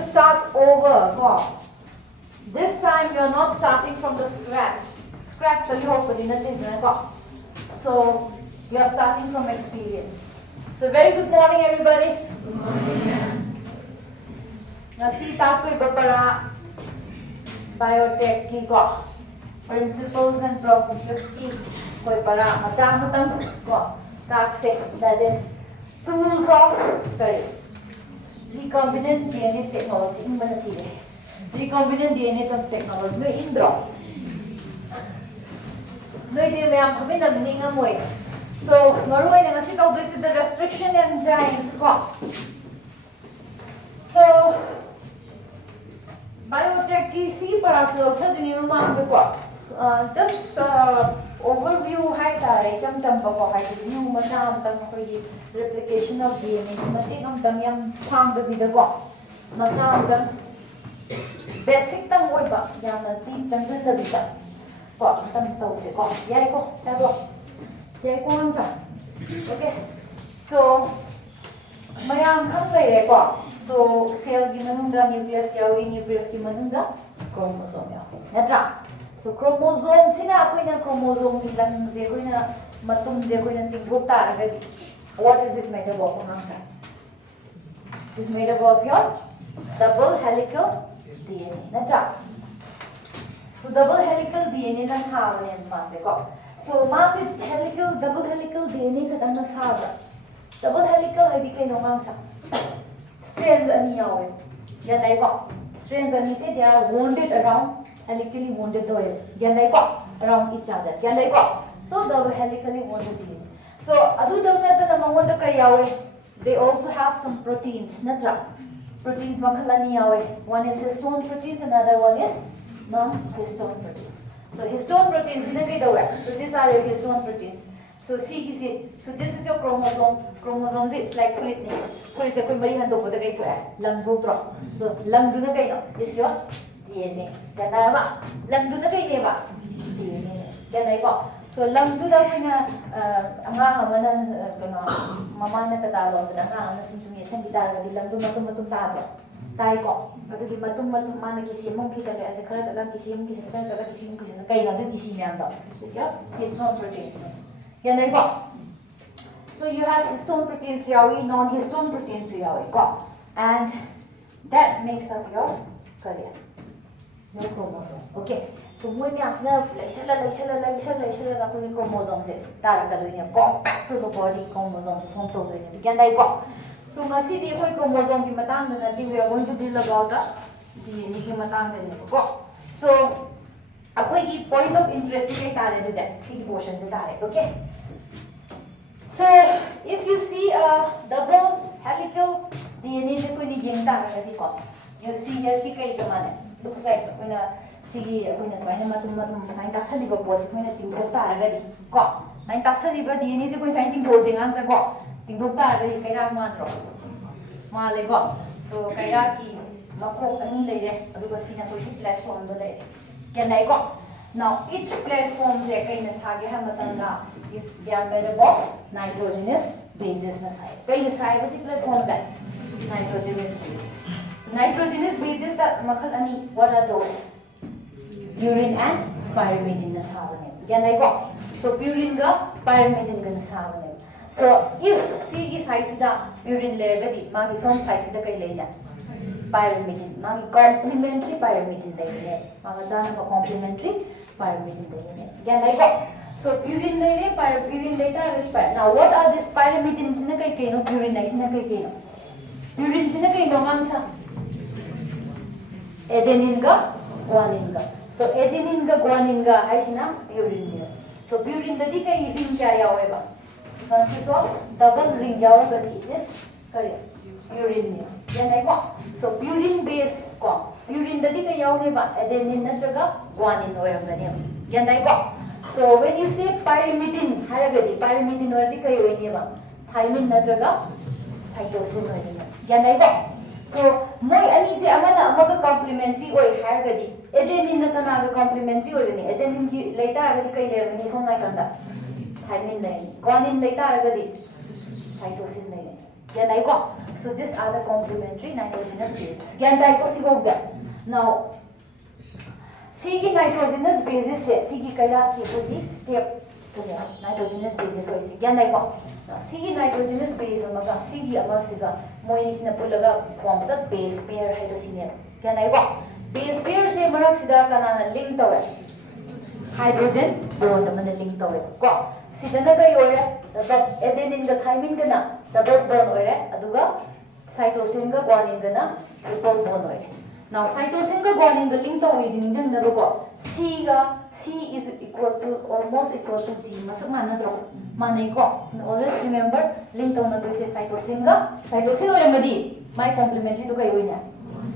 to start over. This time you're not starting from the scratch. So you're starting from experience. So very good morning, everybody. Good morning. Nasi takoy babara biotech ki ko principles and processes ki koi para macam matang ko tak se, that is tools of recombinant DNA technology in mana si recombinant DNA technology no indro no ide me am kami na meaning amoy. So maruay na ngasi tawag is the restriction enzymes ko. So biotech ki si para so thadingi mamang ko just overview hai tare cham ko hai view macam tam ko replication of DNA mating am tam yam phang da bida ko macam tam basic tang oi ba yam na tin changan da bida ko tam tau se ko yai ko ta bo yai ko ang sa. Okay, so mayam khang lai ko. So cell ki manungda nucleus yawi, nucleus ki manungda chromosome yawi natra. So chromosome sina akoina chromosome ki lang je koina matum je koina chingthok taragadi what is it made up of amanga? It is made up of your double helical DNA natra. So double helical DNA na sabane mase ko. So mase helical double helical DNA kadang na saba. Double helical adi kay no ngangsa strands ani yawe yanai ko strands ani se they are wounded around helically wounded though yanai ko around each other yanai ko so the helically wounded DNA. So adu dangna ta namonda kay yawe they also have some proteins natra proteins makhalani yawe one is histone proteins another one is non-histone proteins. So histone proteins in a way so these are your histone proteins. So see so this is your chromosome. Chromosomes it's like fruit the koi mari hando ko da kai to lam do tro. So lam du na kai no is your DNA. Then ba lam du na kai ne ba DNA. Then ai ko so lam du da kai na anga amana kono mama na ta lo da anga na sum sum yesan di da lam du matum ta do. Tai ko adu di matum mana ki simum ki sa da khara sa ki simum ki sa da ki simum ki sa kai na du ki sim yam do. Is your histone proteins. Then ai ko so you have histone proteins yawi, non-histone proteins yawi, and that makes up your career. No chromosomes. Okay. So when we ask now, like chromosomes, compact to the body chromosomes. So ngasi di koi chromosome ki matang na we are going to deal about the DNA ki matang na so akoi ki point of interest kay tare de that see portion se tare. Okay. So if you see a double helical DNA se koi ni yeng ta na di ko you see here si kai kamane looks like koi na sige koi na sai na matum sai ta sali ba po se koi na ting thok ta ra di ko nai ta sali ba DNA se koi sai ting thok se ngang sa ko ting thok ta ra di kai ra ma ro ma le ko so kai ra ki makok ani le de adu ba si na koi platform do le ke nai ko now each platform se kai na sa ge ha matanga if they are made up of nitrogenous bases na sai kai na sai basi platform that nitrogenous bases. So nitrogenous bases that makhal ani what are those? Purine and pyrimidine na sabane yan ai ko so purine ga pyrimidine ga na sabane. So if C ki side sida purine layer ga di magi som side sida kai le ja pyrimidine magi complementary pyrimidine le ne maga jana ko complementary pyrimidine le ne yan ai ko so purine layer purine later now what are these pyrimidines na kai no purine na sina kai no purine sina kai no ngam sa adenine ga guanine ga so adenine ga guanine ga hai sina purine ne so purine da di kai ring kya yawe ba consists of double ring yawe ga di is correct purine ne yan ai ko so purine base ko purine da di kai yawe ba adenine na jaga guanine oiram ga ne yan ai ko so when you say pyrimidine haragadi pyrimidine or di kai oine ba thymine na jaga cytosine oine yan ai ko so moi ani se amana amaga complementary oi haragadi adenine na kana ga complementary oi ni adenine ki leita agadi kai le ni sonai kanda thymine nei guanine leita agadi cytosine nei Gyan tayo ko? So these are the complementary nitrogenous bases. Gyan tayo ko si Bogda. Now, sige nitrogenous bases se sige kaya ki budi step to nitrogenous bases hoy se gyan tayo ko. Sige nitrogenous base amaga sige ama siga moi sina pulaga forms the base pair hydrogen. Gyan tayo ko. Base pair se marak sida kanana link tawe. Hydrogen bond amana link tawe ko. Sida na kayo ore the adenine ga thymine ga na double bond ore aduga cytosine ga guanine ga na triple bond ore. Now cytosine ga guanine ga link tawe jinjang na ro C ga C is equal to almost equal to G masuk mana dro manai ko. Always remember link tawe na to se cytosine ore madi my complementary to kayo ina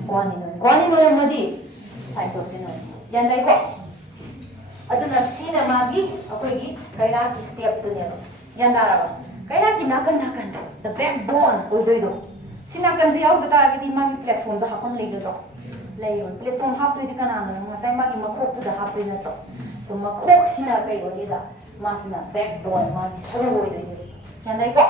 guanine ore madi cytosine ore yan dai ko. Aduna sina magi akoigi kaira ki step to ne yan dara kaira ki nakan the backbone oidoido sina kan ji au da ki magi platform da hapon leido do leion platform hap to ji kana no ngasai magi makhok da hap na to so makhok sina kai ori da masina backbone magi saru oidoido yan dai ko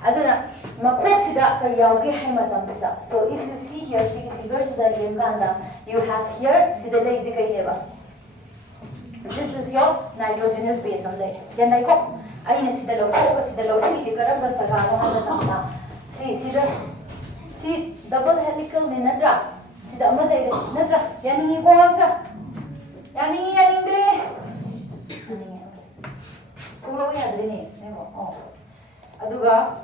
aduna makhok sida ka yauge hai matam sida so if you see here she figure sida yem ganda you have here sida lei ji kai neba. This is your nitrogenous base only. Yan dai ko. Ay na sida lo si karamba sa gano handa tamna. Si double helical ni nadra. Sida ama dai nadra. Yan ni ko agsa. Yan dre. Puro ya dre ni. Nemo. Oh. Aduga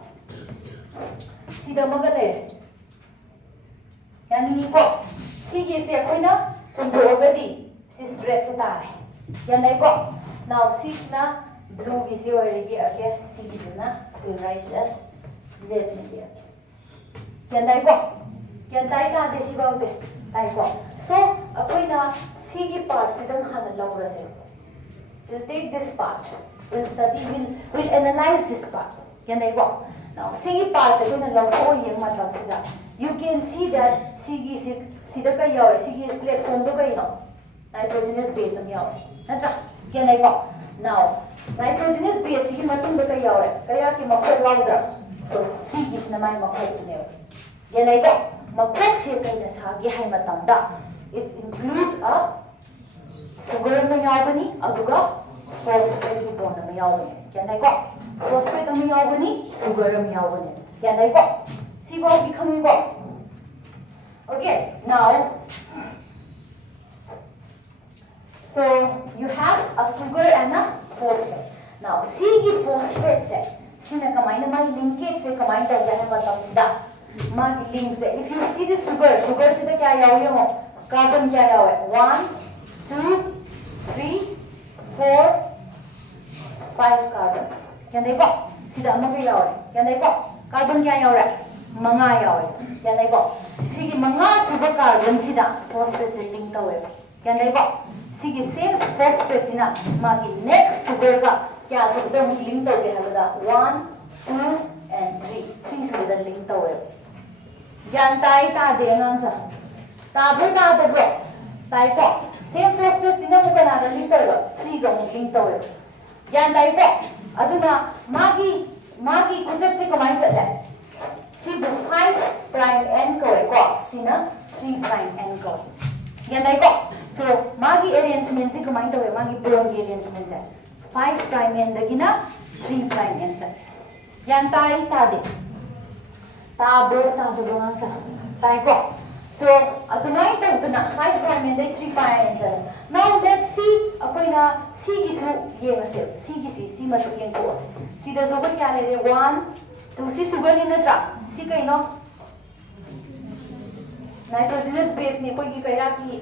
sida magale. Yan ni ko. Sige se koina chunto ogadi. Si straight sa tare. Yan dai ko. Now sis na blue gi si already okay. Si na to write as red ni dia. Yan dai ko. Yan dai na de si ba be. Dai ko. So apoi na si part si dan hana laura se. We'll take this part. We'll study. We'll analyze this part. Yan dai ko. Now si part se na laura o yang matam sida. You can see that si sida ka yaw si platform do kai no. Nitrogenous base am yaw. Natra yan dai ko. Now nitrogenous base si matung do kai yaw kaya ki makhok lauda. So si gis na mai makhok ne. Yan dai ko. Makhok se kai na sa gi hai matam da. It includes a sugar na yaw bani aduga phosphate bond na yaw bani. Yan dai ko. Phosphate na yaw bani sugar na yaw bani. Yan dai ko. Si ko gi khamin ko. Okay, now so you have a sugar and a phosphate. Now, sige phosphate se sina kamay na may linkage se kamay ta jahan matam sida mag link se. If you see the sugar sida kya yaw yung carbon kya yaw hai 1 2 3 4 5 carbons. Yan dai ko sida mo kya yaw yan dai ko carbon kya yaw ra mga yaw yan dai ko sige mga sugar carbon sida phosphate se link taw yan dai ko sige same phosphate sina magi next sugar ka kya sugar mo link taw ke habada 1 2 and 3 sugar link taw yan tai ta de ngang sa ta bro ta to bro tai ko same phosphate sina mo kana link taw 3 ga mo link taw yan tai ko aduna magi kunjat se kamai chatla si 5 prime n ko sina 3 prime n ko yan dai ko. So magi arrangement si kamai taw magi bond gi arrangement sa 5 prime n dagina 3 prime n sa yan tai ta de ta bro ang sa tai ko. So adunai taw na 5 prime n dai 3 prime n sa. Now let's see apoi na si gi su ye na se si ma su yen ko si da zo ko kya le 1 2 si sugar ni na tra si kai no nitrogenous base ni koi ki kaira ki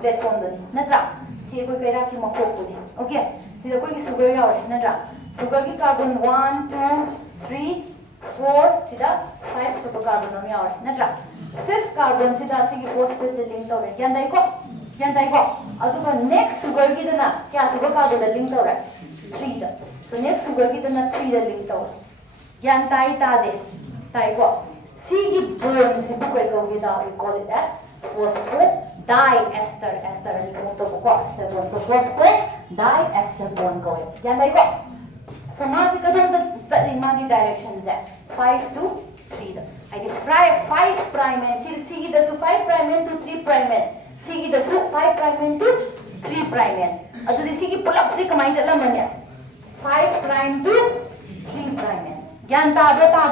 platform da ni natra si koi kaira ki makhok to ni okay si da koi ki sugar yaw natra sugar ki carbon 1 2 3 4 sida 5 super carbon nam yaw natra fifth carbon sida si ki phosphate se link taw yan dai ko aduga next sugar ki dana kya sugar carbon da link taw 3 da so next sugar ki dana 3 da link taw yan tai ta de tai ko sige bond si bukoy ko gida we call it as phosphate diester ni ko to ko sa bond so phosphate diester bond ko yan dai ko So maasi kadong tatli magi direction z 5 to 3 da. I did 5 prime and sige da su 5 prime and to 3 prime and sige da su 5 prime and to 3 prime and adu di sige pulap si kamai chatlamani 5 prime to 3 prime and gyan ta da ba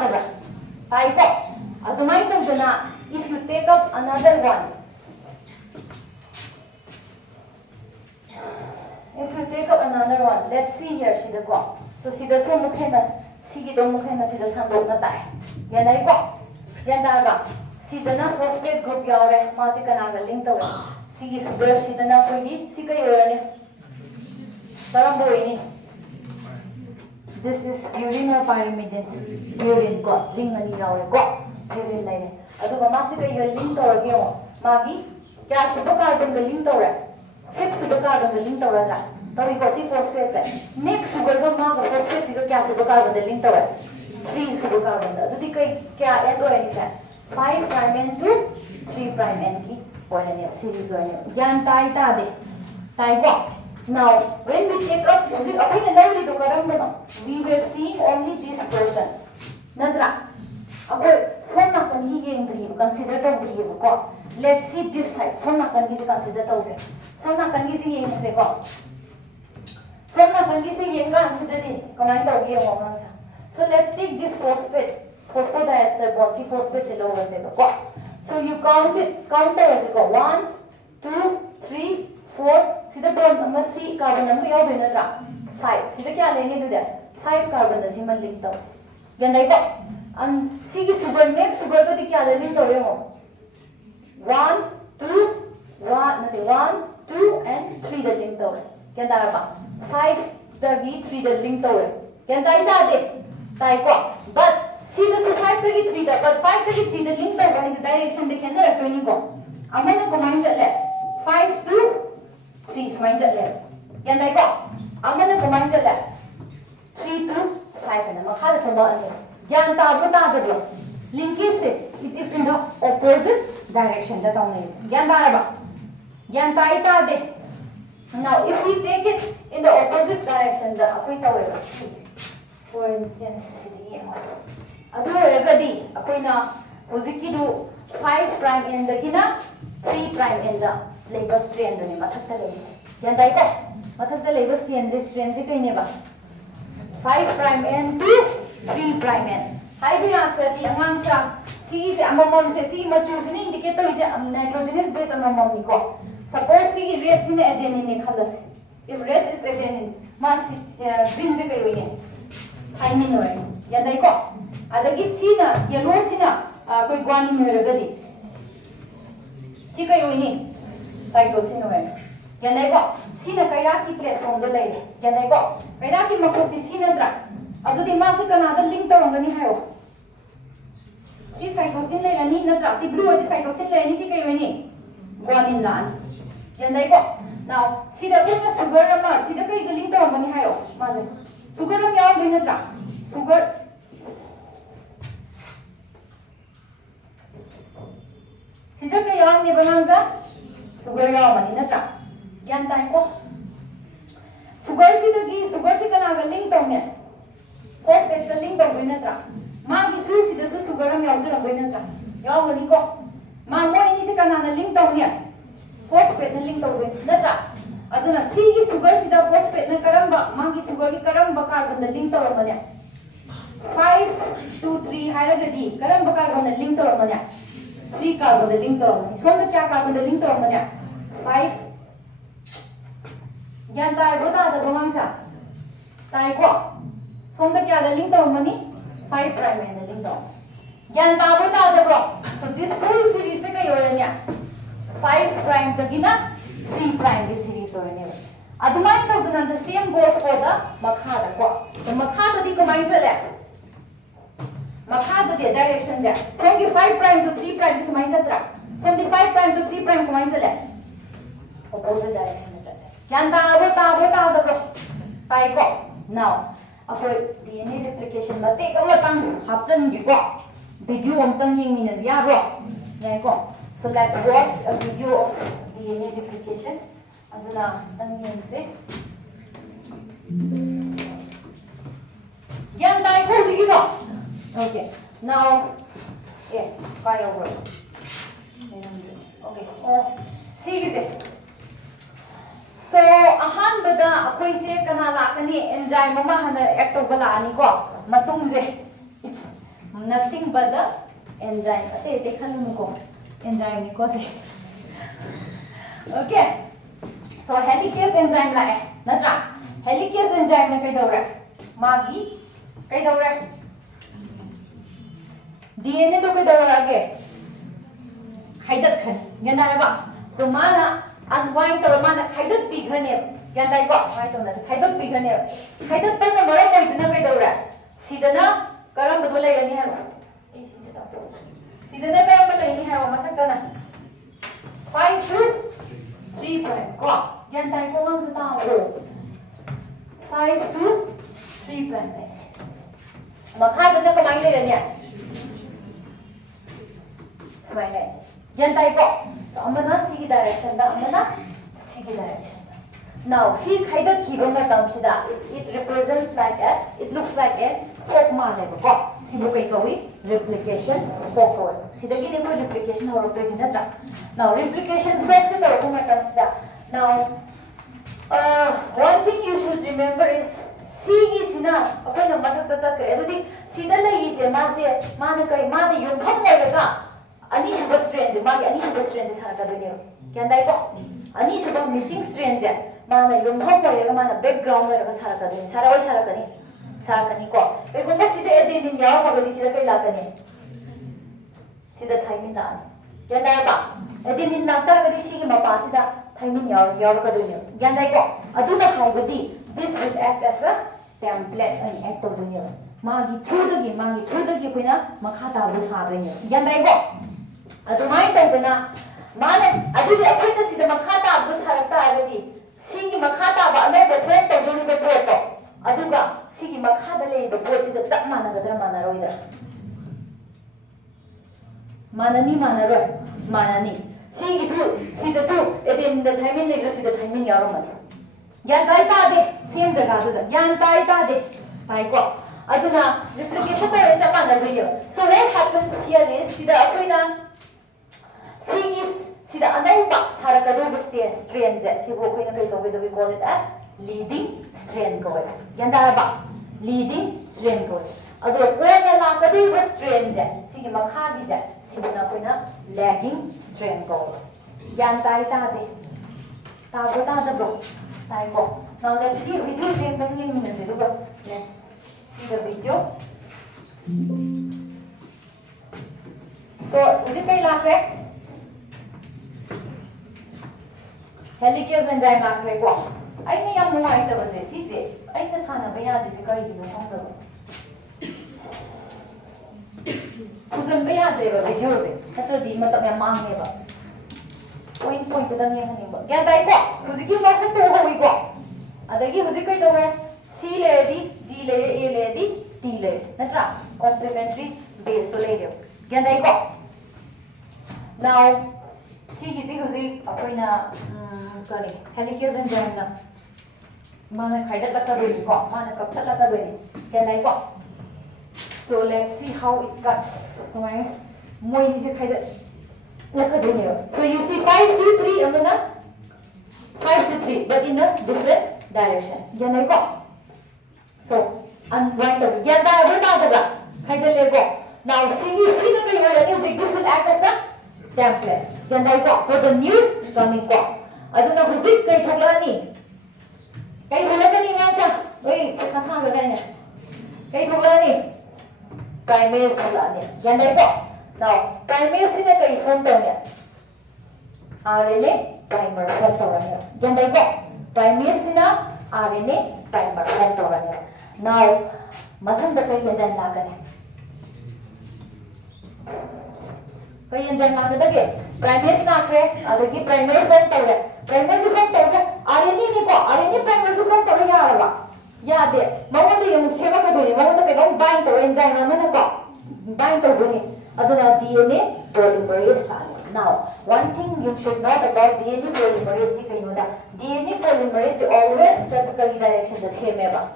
tai ko adumai tawdana if you take up another one, if you take up another one, let's see here sida ko. So sida so mukhena sige do mukhena sida sandok na tai. Yan ai ko. Yan da ba. Sida na phosphate group yaure ma si kana ga link taw. Sige sugar sida na ko gi si kai yorane. Param boy ni. This is urine or pyrimidine? Urine ko. Ring ani yaure ko. Urine lai ne. Adu ga ma si kai ga link taw gi yo. Magi kya sugar carbon ga link taw ra. Fifth sugar carbon ga link taw ra. तभी कौसी phosphate है next sugar का माँ का phosphate सिर्फ क्या sugar carbon दे link तो है 3 sugar carbon दा तो दिक्कत क्या end हो रही है 5 prime end to 3 prime end की point है series हो रही है ज्ञान ताई को now when we take up music अपने ने लवली तो करम बनो we were seeing only this portion नद्रा अब सोना कन्ही ये इंद्रिय consider तो इंद्रिय को let's see this side सोना कन्ही से consider तो उसे सोना कन्ही से ये मुझे को So let's take this phosphodiester bond. See phosphate so you count it. Count it. 1, 2, 3, 4. See the bond. See carbon number. 5. See the kya lene do that. 5 carbon. The siman link to. And see the sugar. Next sugar ko di kya link to. 1, 2, 1, 2, and 3 the link to. Kya dara ba? 5 dagi 3 the link to it. Can I that? But see the 5 dagi 3 the but 5 dagi 3 the link to is the direction they can do 20 go. Amana ko mind left. 5 to 3 is mind left. Can I go? Amana ko mind left. 3 to 5 and makhala ko na ano. Yan ta do. Linkage it is in the opposite direction that only. Yan dara ba? Yan ta de. Now, if we take it in the opposite direction, for instance, adu 5 prime end the 3 prime end the labor strand ne mathakta lei yan dai ko mathakta labor strand kai ne ba 5 prime end to 3 prime end hai bi atrati angam sa si se amamam se si machu se indicate to is nitrogenous base amamam ni ko. Suppose see red is adenine colors. If red is adenine, man green is koi thymine hoy. Ya dai ko. Adagi sina yellow sina koi guanine hoy ragadi. Si kai hoy ni cytosine hoy. Ya dai ko. Sina kaira ki platform do lai. Ya dai ko. Kaira ki makok di sina dra. Adu di ma se kana da link tarongani hayo. Si cytosine lai ani na dra si blue di cytosine lai ani si kai hoy ni guanine la ani. Now, see the sugar, see the link to money high. Sugar of your dinner drop. Sugar. See the yarn neighbor sugar your money in the trap. Yan tanko. Sugar see the key, sugar see the link to me. Phosphate the link of winner trap. Magi see the sugar of your winner trap. Your money go. Mamma in the link to me. Phosphate na link tawin natra aduna C gi sugar sida phosphate na karamba magi sugar gi karamba carbon na link tawar manya 5 2 3 hairagadi karamba carbon na link tawar manya 3 carbon na link tawar manya sonda kya carbon na link tawar manya 5 yan tay bota da romangsa tay ko sonda kya da link tawar mani 5 prime na link tawar yan ta bota da bro so this full series se kai yoranya 5 prime tagina 3 prime this series or any adumai taguna the same goes for the makhada ko the makhada di kamai chale makhada the direction ja so the 5 prime to 3 prime this mai chatra so the 5 prime to 3 prime kamai chale opposite direction is yan ta da bro tai ko now apoi DNA replication ma te ka matang hapchan gi ko video amtang ying minus ya bro yan ko. So let's watch a video of DNA replication. Aduna tangin se. Yan tayo ko, sige ko. Okay. Now, kaya ko. Okay. Sige, sige. So, ahanbada akoy se kana lakani enzyme ma hana act bala ani ko. Matung je. It's nothing but the enzyme. Ate te khalu ko. Enzyme ni ko se. Okay. So, helicase enzyme la hai. Natra. Helicase enzyme ne kai daura. Magi kai daura. DNA to kai daura age. Khaidat khan. Gana ba. So, mana unwind to mana khaidat pi ghane. Yan dai ko. Why to na khaidat pi ghane. Khaidat pan na mara koi duna kai daura. Sidana karam badul lai ni hai. Sidana karam badul lai ni hai wa mathak ta na. 5 to 3 prime. Ko. Yan dai ko ngang sa ta. 5 to 3 prime. Makha duna kamai lai ni. Kamai lai. Yan dai ko. So, amana si direction da amana si direction. Now, see khaidat ki banga term sida. It represents like a, it looks like a fork ma jai ko. Si bu kai kawi replication fork ko. Sida gi ne ko replication ho represent da. Now, replication fork se to ko ma term sida. Now, one thing you should remember is C gi sina apai na mathak ta chakre. Adudi sida lai se ma na kai ma de yum pham lai ga. Ani suba strand ma ani suba strand sa ka de ne. Kyan dai ko. Ani suba missing strand ja. Mana yung home mo yung mana background mo yung sa ka din. Sara ka ni ko. Kaya kung ba sida edin niya ako pag sida kay lata ni. Sida timing na. Yan dai ba? Edin din lang tar kadi sige mapa sida timing yaw ka din. Yan dai ko. Adu na haibadi. This will act as a template and act of the magi through the kuina makata do sa din. Yan dai ko. Adu mai tong na mana adu di akoy na sida makata do sa ta agadi. Sigi makata ba ano ba friend to duni ba to aduga sigi makada le ba bochi da chak mana ga dra mana roida manani sigi su sida su edin da timing le sida timing yaro man yan tai ta de same jaga du da yan tai ta de tai ko aduna replication ta chak mana ba yo. So what happens here is sida akoina sigi sida anauba sarakadu strain je sibo ko na kai we call it as leading strain ko yanda ba leading strain ko ado ko na la kadu strain je sigi makha gi je sibo na ko na lagging strain ko yan tai ta de ta bo ta da bro tai ko. Now let's see video strain bang ning na je duga. Let's see the video. So ujit kai la correct. Helicase enzyme lakre ko. Ai ni yam nuai ta base si se. Ai ta sana ba ya ji se kai di no hong da. Kuzan ba ya de ba video se. Kata di matab ya mang ne ba. Point ta dang yang ni ba. Kya dai ko. Kuzi ki ba sa to ho wi ko. Adagi huzi kai do hai. C le di, G le, A le di, T le. Natra complementary base so le dio. Kya dai ko. Now si ki huzi akoina kari helicase enzyme na mana khaidat la ka bani ko mana kapsa la ka bani kenai ko. So let's see how it cuts. Kamai moi se khaidat la ka bani. So you see 5 to 3 amana 5 to 3 but in a different direction kenai ko. So unwind the yanda ba ta khaidat le ko. Now see na kai wala ni this will act as a template kenai ko for the new coming ko. Aduna huzik kai thokla ni kai thokla ka ni nga sa oi ka tha ga dai ne kai thokla ni primase thokla ni yan dai ko. Now primase ne kai form to ne RNA primer form to ne yan dai ko. Primase na RNA primer form to ne. Now matham da kai yan la ka ne kai yan la ka da ge primase na kre adagi primary form to ne. Primer ju form toge RNA ni ko RNA primer ju form toge ya ba ya de mawon de yum sema ka doni mawon de kai bind to enzyme na ko bind to doni aduna DNA polymerase ta. Now one thing you should know about DNA polymerase ti kai no da DNA polymerase always vertical direction the same ba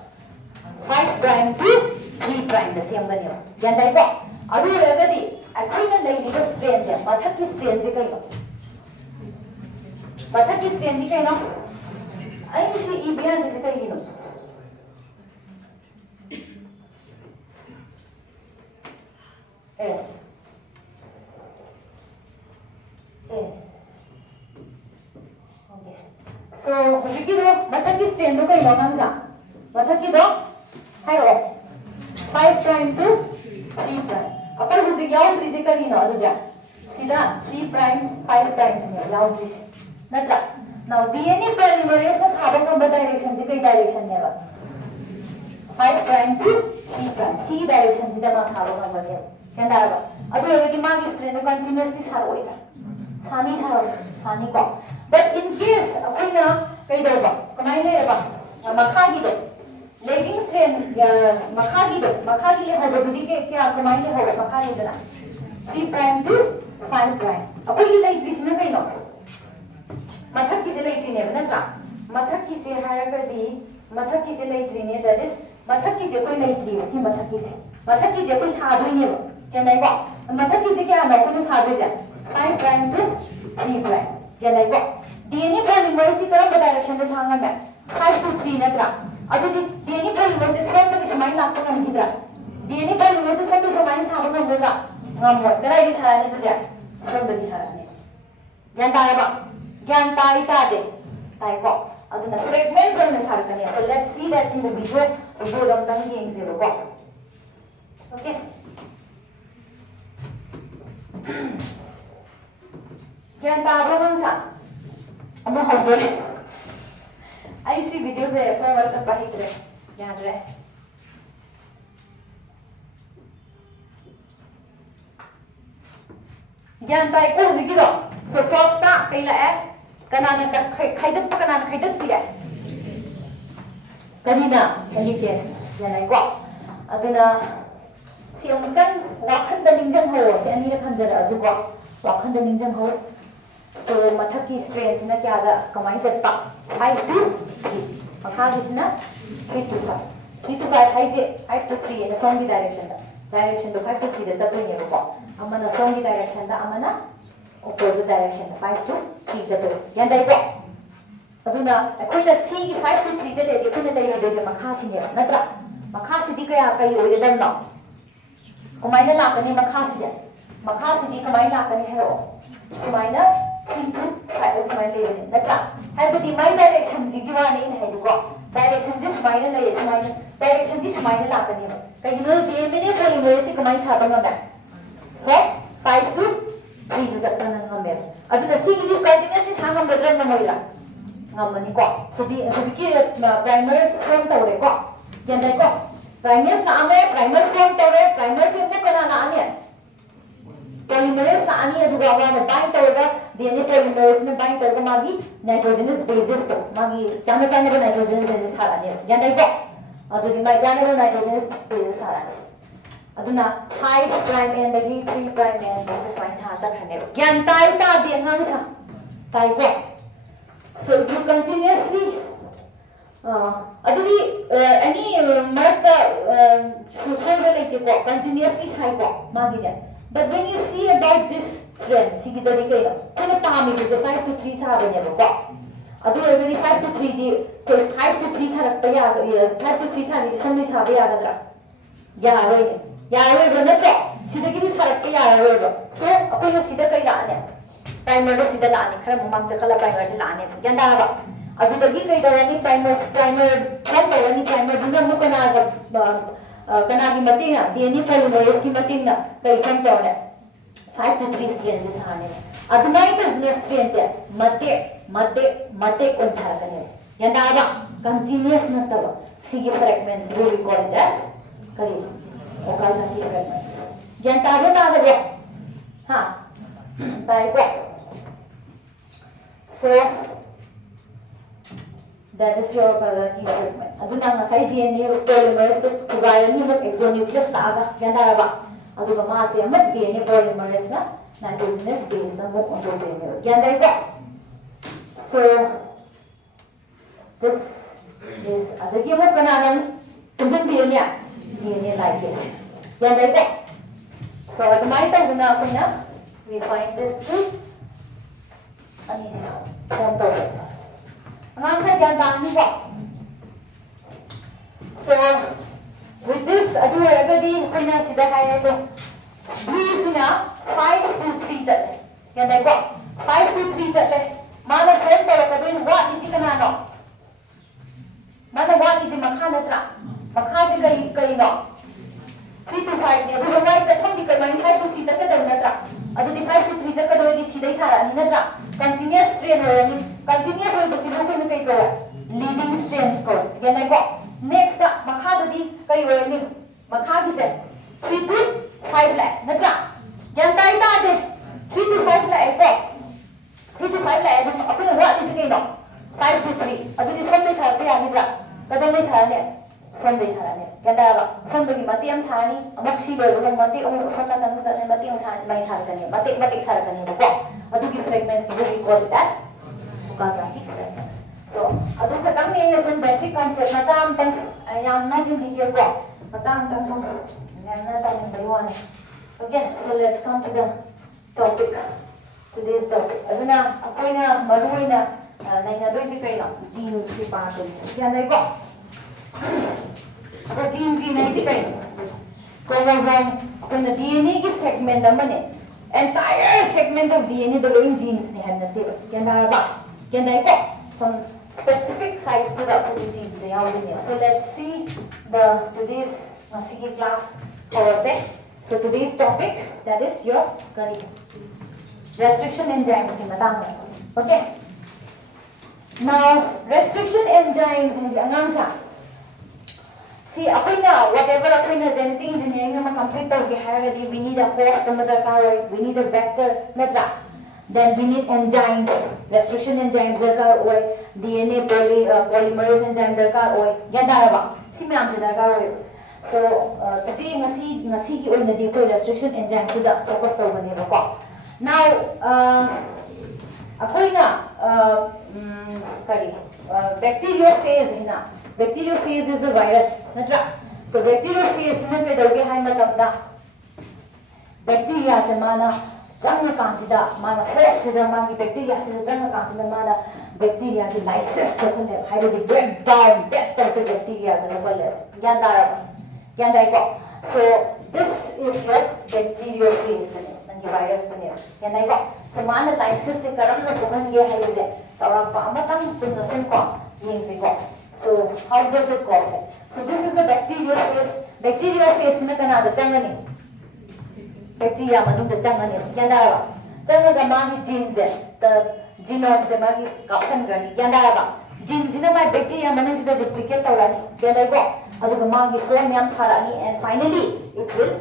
5 prime to 3 prime da semgani yan dai ko adu ragadi akoina leiriba strain se mathak ki strain se kaino mathak ki strain ni kaino ai si ibian se kaino So, hujiki do mathaki strain do kai bang sa mathaki do hairo 5 prime to 3 prime apar hujiki yaw trisi kari no adu da sida 3 prime 5 primes ne yaw trisi natra now DNA polymerase na sabang number direction se kai direction ne ba 5 prime to 3 prime c direction sida ma sabang number ne kenda ba adu ragadi magi strain do continuously saro ita sani saro sani ko but in case akoina kai do ba kamai ne ba makhagi do leading strain makhagi le hobo dudi ke kya kamai le hobo makhagi da 3 prime to 5 prime akoi ki lai tris na kai no mathak ki se lai tri ne ba na mathak ki se haragadi mathak ki se lai tri ne that is mathak ki se koi lai tri ba si mathak ki se koi sa doi ne ba kya nai ba mathak ki se kya na ko sa doi ja 5 prime to 3 prime kya nai ba DNA polymerase karamba direction da sanga me 5 to 3 natra adudi DNA polymerase swam da sumai lakta kan gidra DNA polymerase swam da sumai sabu kan gidra ngammo kara di sarane tu dia swam da di sarane gyan tai ta de tai ko aduna fragments on the sarkane so let's see that in the video dam dang yeng zero ko okay gyan ta ba bang sa Amo hobore. I see videos there for what's up here. Yaad rahe. Yan tai ko zigi do. So first ta kai la kanana ka khaidat pa kanana khaidat pira. Kanina kali kes. Yan ai ko. Aduna siang kan wakhan da ningjang ho se ani ra khanjara azu ko. Wakhan da ningjang ho. So mathaki strain sina kya da kamai chatpa 5 to 3 makhagi sina 3 to 5 3 to 5 hai se 5 to 3 in the song direction to 5 to 3 da satoi ne ko amana song direction da amana opposite direction 5 to 3 satoi yan dai ko aduna akoina c gi 5 to 3 se de akoina dai de se makhasi ne natra makhasi di kaya kai oi dam no kamai na lakani makhasi di kamai lakani hero kamai na 3 to 5 is my lane natra habdi my direction ji gi wani in hai ko direction ji smai na le smai direction ji smai na la ka ni kai no de me ne polymerase kamai sa ba na ho 5 to 3 is at na ngam adu na si gi continuously sa ngam bedran na moira ngam ni ko so di ki primers form tawre ko yan dai ko primers na ame primer form tawre primer se mo kana na ane polymerase na ani adu ga na bind tawre DNA polymerase na bind tawre magi nitrogenous bases to magi chana chana nitrogenous bases harane yan dai ko adu di mai chana nitrogenous bases harane aduna 5 prime and the 3 prime and bases mai sa khane yan tai ta di ngang sa tai ko so you continuously adudi any marakta social like ko continuously sai ko magi ne but when you see about this trend sigi da kai na kana tami is 5 to 3 sa ba ne ko adu every 5 to 3 di ko 5 to 3 sa rakta ya 5 to 3 sa ni somni sa ba ya gadra ya roi ba na ko sida gi sa rakta ya roi ba so apoi na sida kai la ne timer do sida la ne khara mumang cha kala timer ji la ne yan da ba adu da gi kai da ni timer kan da ni timer du na mu kana ga kana gi mating na DNA polymerase ki mating na kai kan ta ne 5 to 3 strains is hane adunai ta strains mate kon chara ne yanda ba continuous na ta ba sigi fragments we call it as kali occasional fragments yanda ba ha tai ko so that is your key fragment aduna nga sai DNA polymerase to tugayan ni mo exonucleus ta aga yanda ba aduga ma se amat DNA polymerase na nitrogenous base na mo onto DNA yan dai ko so this is adagi mo kananan tunjan biya DNA ligase. Yan dai ko. So adumai ta guna ko na we find this two. Ani sila. Yan to. Ang sa yan ta ni ko. So with this adu agadi ko na sida kaya to. B sina 5 to 3 chat. Yan dai ko. 5 to 3 chat le. Mana friend pero ka doin what is kana no. Mana what is makha natra. Makha se kai no. 3 to 5 ne adu right chat hum di kai mai 5 to 3 chat ka dau natra. Adu di 5 to 3 chat ka dau di sidai sara ni natra. Continuous strain ho ni. Continuous ho basi lo ko ni kai ko. Leading strain ko. Yan dai ko. Next makha da di kai ho ni. Makha gi se 3 to 5 la natra. Yan dai ta de 3 to 5 la ko. 3 to 5 la adu apna what is kai no. 5 to 3 adu di som dai sara pa ya ni bra. Kadang dai sara ne. Som dai sara ne. Kanda ba som dai mati am sara ni amak si lo lo mati om som na kan ta mati am sara mai sara kan ni mati sara kan ni ko. Adu ki fragments we call it as Okazaki fragments. So adu ka tang ni na some basic concept na cham tang yang na din detail ko. Macam tang som yang na tang bai wan. Okay, so let's come to the topic. Today's topic. Aduna akoy na marui na nai na doi si kai na genes ki pa ko. Yan dai ko. So gene ai si kai. Chromosome akoy na DNA ki segment amane. Entire segment of DNA the main genes ni ham na tiba. Yan dai ba. Yan dai ko. Some specific sites to the genes ya wali ni. So let's see the today's masigi class course. So today's topic that is your career. Restriction enzymes ki matang na. Okay. Now restriction enzymes is angang sa. See, akoy na whatever akoy na genetic engineering na complete tawag hayagadi we need a host na darkar, we need a vector na tra. Then we need enzymes, restriction enzymes darkar oy, DNA polymerase enzyme darkar oy. Yan dara ba? Si ma'am sa darkar oy. So today ngasi ki oy na di ko restriction enzyme suda focus tawag ni ko. Now akoy na kari bacteriophage ina. Bacteriophage is the virus, natra. So bacteriophage na kay dawge hay matamda. Bacteria sa mana jang kan sida mana host sida magi bacteria sida jang kan sida mana bacteria di lysis to khale hay di breakdown death of the bacteria sa khale yan dara yan dai ko. So this is your bacteriophage nang virus to ne yan dai ko. So mana lysis se karam na bukan ge hay je sarang pa amatang tunnasen ko yeng se ko. So how does it cause it? So this is the bacteriophage. Bacteriophage na kanada changani. Bacteria manung da changani. Yanda ba? Changaga magi gene je. The genome se magi kapsan gani. Yanda ba? Gene sina mai bacteria manung sida duplicate tawani. Yanda ko. Aduga magi form yam sarani and finally it will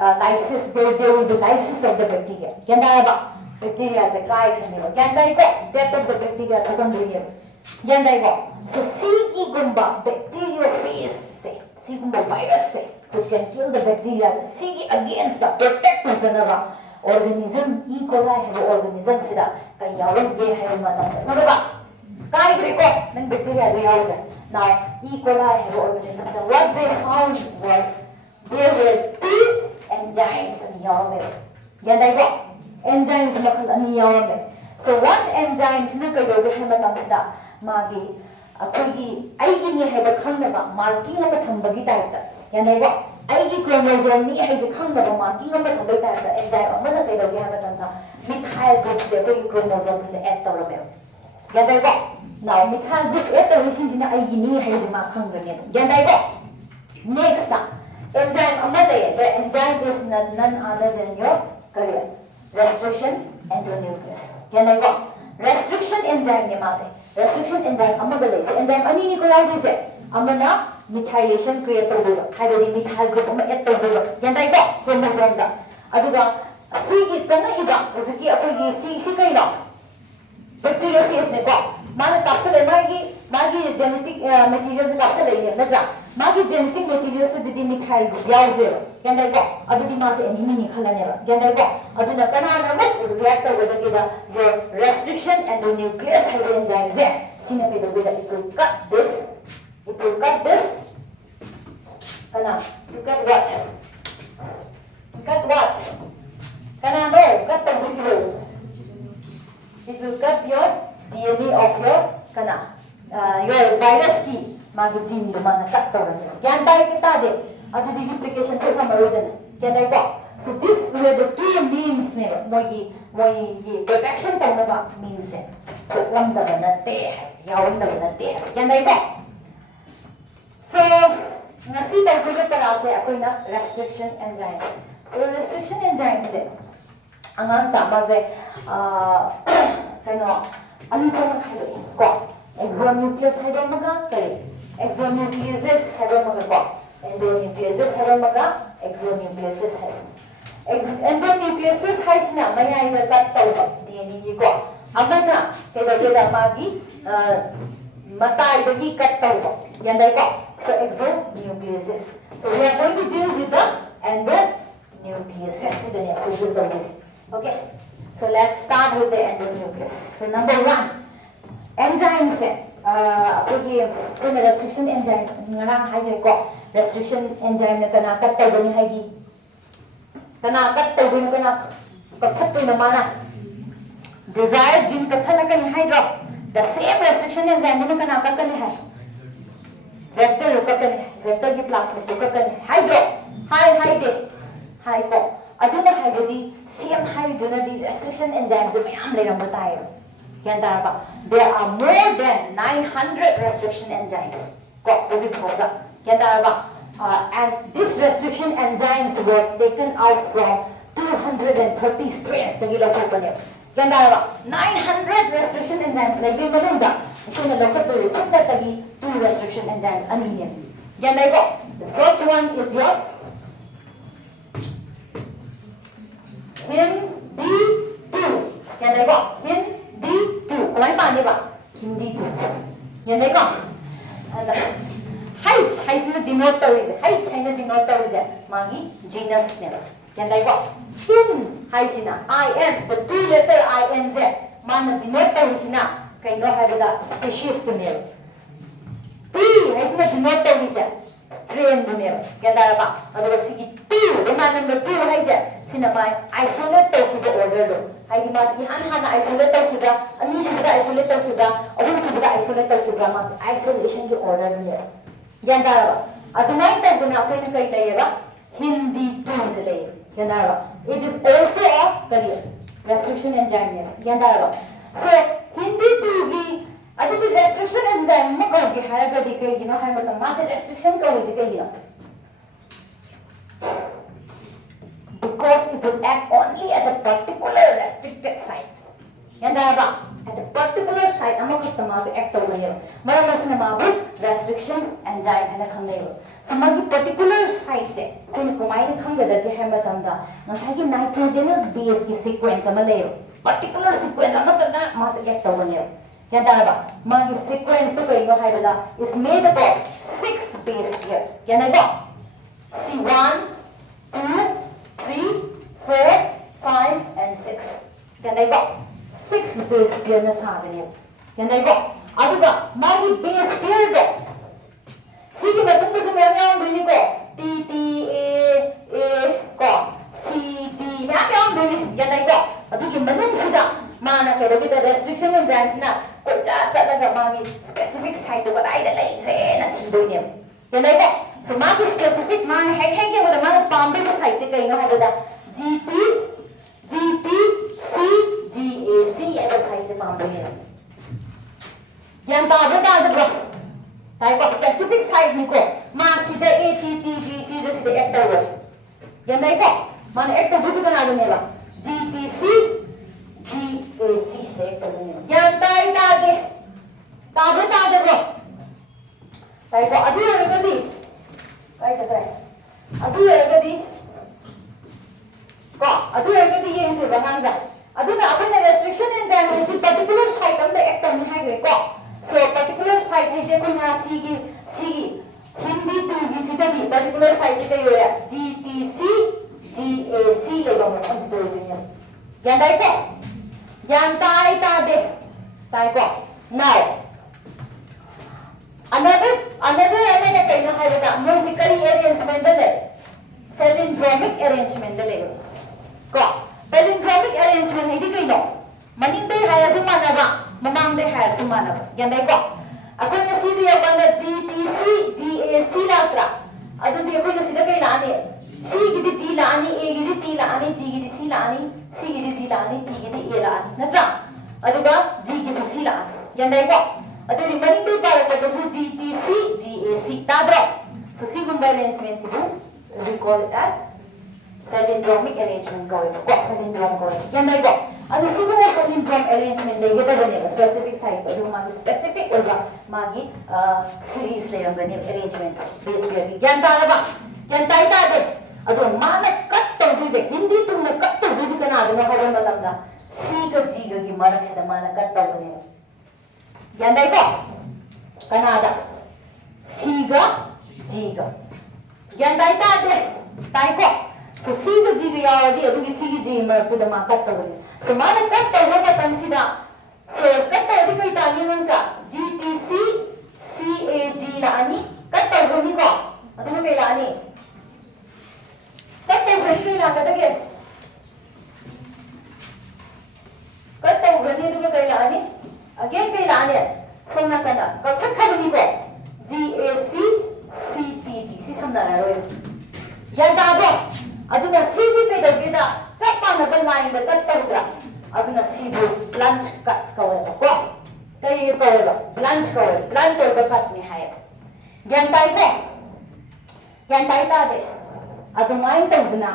lysis. There will be lysis of the bacteria. Yanda ba? Bacteria se kai khamelo. Yanda ko. Death of the bacteria thakam duye. Yanda ko. So Sigi gumba bacteriophage se, Sigi gumba virus se, which can kill the bacteria. Sigi against the protective general organism. E. coli have organism sida kay yawag ge have matang. Ano ba? Kay griko ng bacteria do yawag. Now E. coli have organism. So what they found was there were 2 enzymes in yawag. Yanda ko enzymes makal ani yawag. So one enzyme sina kay yawag have matang sida magi akogi aigi ni haiba khangnaba marking ama thambagi type ta yanai wa aigi chromosome ni haise khangnaba marking ama thambagi type ta enzyme amana kai dogi haba tanta methyl group se akogi chromosome se add tawrabe yanai wa now methyl group add tawrisin sina aigi ni haise ma khangrani yanai wa next enzyme ama le the enzyme is none other than your career restriction endonuclease yanai wa restriction enzyme ne ma se restriction enzyme amagale so enzyme ani ni ko yaudi se amana methylation create tawdo haibadi methyl group ama add tawdo yandai ko chromosome da aduga sigi tanga ida usiki akogi si kai no bacteriophage ne ko mana kapsule magi genetic materials kapsule ne na ja magi genetic materials se didi methyl group yaudi yandai ko adudi ma se enemy ni khala ne yandai ko aduna kana na ma react tawdo kida your restriction endonuclease hide enzymes sina kay dawida it will cut this Kana, to cut what? Cut what? Kana no, cut the visible. It will cut your DNA of your kana, your virus key. Magi gene the man cut the one. Can die kita de. Adu the duplication to come around. Can I go? So this were the two means ne. Moi protection करने का means है. लंबा बनाते हैं, या लंबा बनाते हैं. Can I go? So ngasi tayo ko para sa ako na restriction enzymes. So restriction enzymes है. Ang sama sa kano ano ko na kayo ko. Exonuclease hay daw mga kali. Exonucleases hay daw mga ko. Endonucleases hay daw mga exonucleases hay. Endonucleases hay sina maya ina cut tayo DNA ko. Amana kaya magi matay dagi cut tayo. Yan dai ko. So exonucleases. So we are going to deal with the endonucleases. Okay. So let's start with the endonuclease. So number one, enzymes है. कोई restriction enzyme नरम है ये को restriction enzyme ने कना cut कर बनी है की कना कट कर बनी कना कट तो न माना desired gene कट लगन है drop the same restriction enzyme ने कना कट करने है vector रुक करने है vector की plasmid रुक करने है ड्रॉप हाई दे हाई को अदुना है यदि same है जो ना दी restriction enzymes में हम ले रहा बताए there are more than 900 restriction enzymes. And this restriction enzymes was taken out from 230 strains. 900 restriction enzymes. Like we two restriction enzymes. The first one is your HindD2. HindD2. Kalian paham ba? HindD2. Yan dai ko. Height sila denote tawis. Height sila denote tawis. Magi genus ne. Yan dai ko. Height sina IN, the two letter IN ze. Man denote tawis na. Kay no hai da species to ne. P hai sila denote tawis. Strain to ne. Yan dai ba. Ado sige 2. Lima number 2 hai ze. Sinamay isolate to the order do. Hai di mas ihan isolate to kita, ani sudah isolate to kita, orang sudah isolate to kita mak isolation ke order ni. Yang darah. Adunai to guna apa yang kaya lagi ba? HindD2 sila. Yang darah. It is also a career restriction enzyme ni. Yang darah. So HindD2 ki ada tu restriction enzyme ni kau ki hara kadi kaya gina hai macam masih restriction kau isi kaya gina. Because it will act only at a particular restricted site. Yan ba? At a particular site, amo kita mas act over here. Mara mas na mabu restriction enzyme hai na khamne. So magi particular site se kung kumai ni khang gada ke hai matamda. Nasai ki nitrogenous base ki sequence ama le. Particular sequence ama tada mas act over here. Yan ba? Magi sequence to kai no hai bada is made up of 6 base here. Yan ba? C1, 2, 3, 4, 5, and 6. Can I go? 6 base pair na sa atin yan. Can I go? Ano ba? Magi base pair do. Sige ba? Kung gusto may ang bini ko. T, T, A, ko. C, G, may ang bini. Can I go? At yung manong sida. Mana kayo kita restriction enzymes na. Kung cha-cha na magi specific site ko tayo dalay na tindo niya. Can I go? So magi specific man hang ke wala man pambe ko site se kaino hai da GP GP C GAC ऐसा site से pambe है yan ta da bro tai ko specific site ni ko ma sida ATP G sida actor yan dai ko man actor busu kana ne ba GPC GAC से actor ne yan tai da de bro tai ko adi aragadi काय चक्र है अदु एरगदी को अदु एरगदी ये इसे बंगांजा अदु ना अपन रेस्ट्रिक्शन एंजाइम है सी पर्टिकुलर साइट हम द एक्ट में है रे को सो पर्टिकुलर साइट है जे कोई ना सी HindD2 की सीधा दी पर्टिकुलर साइट के यो है GPC GAC ले गो हम तो दुनिया यान दाई को यान ताई ता दे ताई को now another amene kaino haida moisi kari arrangement le palindromic arrangement le ko palindromic arrangement hidi kaino maning dai haira du manaba mamang dai haira du manaba yandai ko akoi si ji yabanda GTC GAC latra adu di akoi sida kai laani C gidi G laani A gidi T laani G gidi C laani C gidi G laani T gidi A laani natra aduga G gidi C laani yandai ko adu di maning dai para ko du GTC GAC tadro so C gumba arrangement si du we call it as palindromic arrangement ko palindrome ko yandai ko adu si du palindrome arrangement dai gida bane specific site adu ma specific oiga magi series le angani arrangement base pair gi gyan ta ba gyan tai ta de adu mana cut to dise hindi tumna cut to dise kana adu ma haro malamda C ga G ga gi marak sida mana cut to bane gyan dai ko kana da C ga G ga gyan tai ta de tai ko so C ga G ga yawadi adu gi C ga G marak sida ma cut to bane so mana cut to ba tam sida so cut to di kai ta ni ngang sa GTC CAG la ani cut to ho ni ko adu kai la ani cut to ho ni kai la ka dage cut to ho ni du kai la ani again kai la ani sona kana ka thak kha ni ko GAC CTG si samna ra ro yan da bo aduna C ni kai dage da chap pa na ban line da cut to ra aduna C bu blunt cut ko ko kai ko blunt ko cut ni hai yan tai ko yan tai ta de adumai tawduna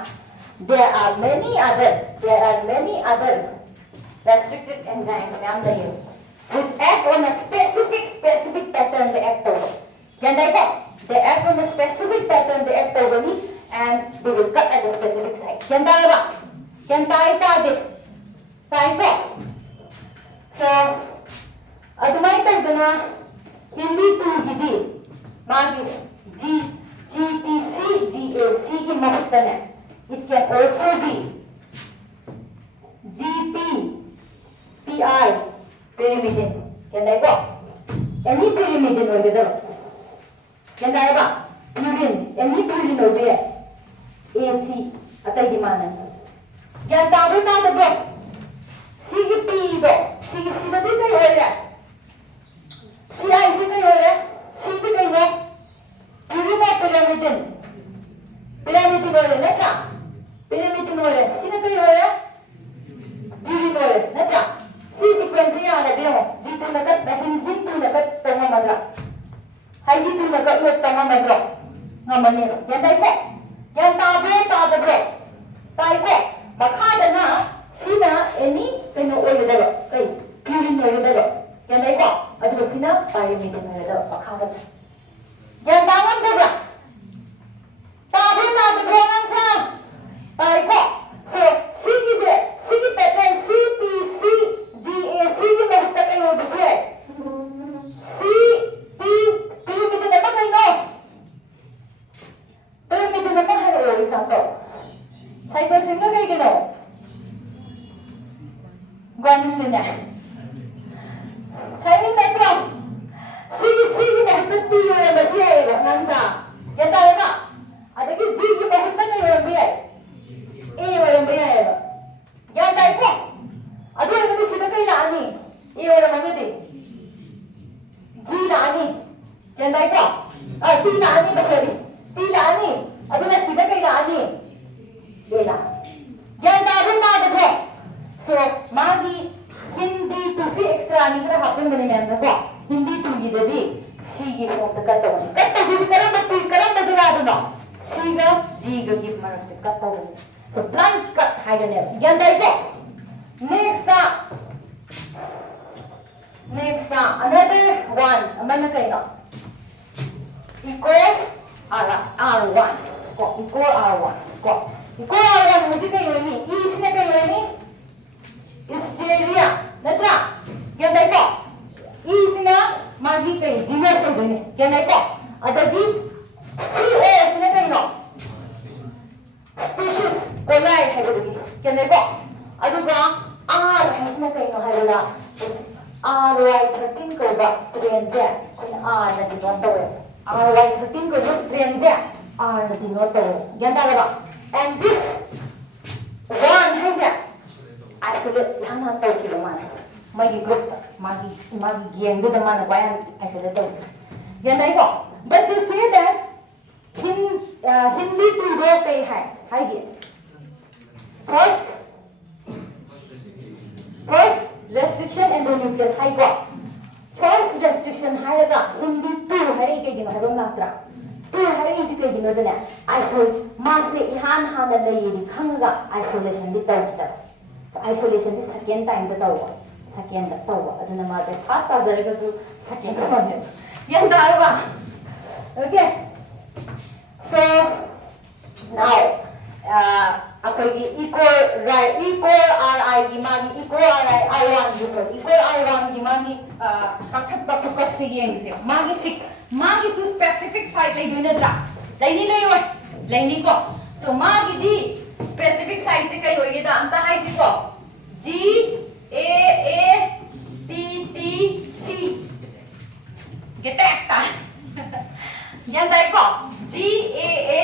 there are many other restricted enzymes ma'am da you which act on a specific pattern they act over yan tai ko they act on a specific pattern they act over ni and they will cut at a specific site yan tai ba yan tai ta de tai ko so adumai tawduna hindi tu gidi magi GTC GAC ki mahuttane it can also be GP PI pyrimidine can I go any pyrimidine hoy gada can I ba urine any purine hoy be AC atai di manan yan tabu ta da bro sige P do sige sida di kai hoy ra CI se kai hoy ra C se kai no urine pyrimidine hoy ra nata pyrimidine hoy ra sina kai hoy ra urine hoy ra nata C sequence ya la be mo G tu na kat hin tu na kat tama madra hai di tu na kat lo tama madra ngamane yan dai ko yan ta da bro tai ko makha da na sina any kano oy da kai urine oy da yan dai ko adu sina pyrimidine oy da makha da yan ta man da bro ta bro nang sa tai ko so C ki pattern CTC GAC ki mahutta kai ho biswe C T pyrimidine na kai no pyrimidine na hai ro example cycle singa kai gino ganin na kai na pro C ki mahutta T ho ra biswe nang sa ya ta ra adagi G ki mahutta kai ho bi ai A ho ra bi ai ya dai ko adu ani sida kai la ani A ho ra mangadi G la ani ya dai ko T la ani ba sorry T la ani adu na sida kai la ani A la ya da da ko so magi hindi tu si extra ani kara hapsen bane ma'am na ko hindi tu gi dadi C gi form ta katta gi karam ba jaga adu no C ga G ga gi marak ta katta so blunt cut hai ga ne yan dai ko next another one amana kai no equal R1 ko equal R1 ko equal R1 musi kai yoni is ne kai yoni Listeria natra yan dai ko is na magi kai genus ho gane yan dai ko adagi CS ne kai no species coli hai dagi yan dai ko aduga R has na kai no hai la RY13 ko ba strain Z kun R na dito tawe ry13 को strain से r ना denote करो ज्ञान तालेगा and this one है से isolate यहाँ तो kilo माने मागी ग्रुप मागी गैंग दो दमाना बायन isolate तो ज्ञान तालेगा but they say that Hindi to दो कई है ये first restriction endonuclease hai ko first restriction hairaga hindi two hari ke gino haro matra two hari isi ke gino dane isolate mase ihan hana layiri khanga isolation di tawta so isolation di second time da tawa second da tawa aduna ma da first ta jaraga su second da ne yan darba okay so now अकोगी equal ri की मागी equal ri i1 की सो equal i1 की मागी कथत बकुकत से ये English मागी सु specific site ले दूँ नद्रा लाइनी ले रोय लाइनी को so मागी दी specific site से कहीं होएगी तो अंतर है इसी को G A T T C get that यान दाई को G A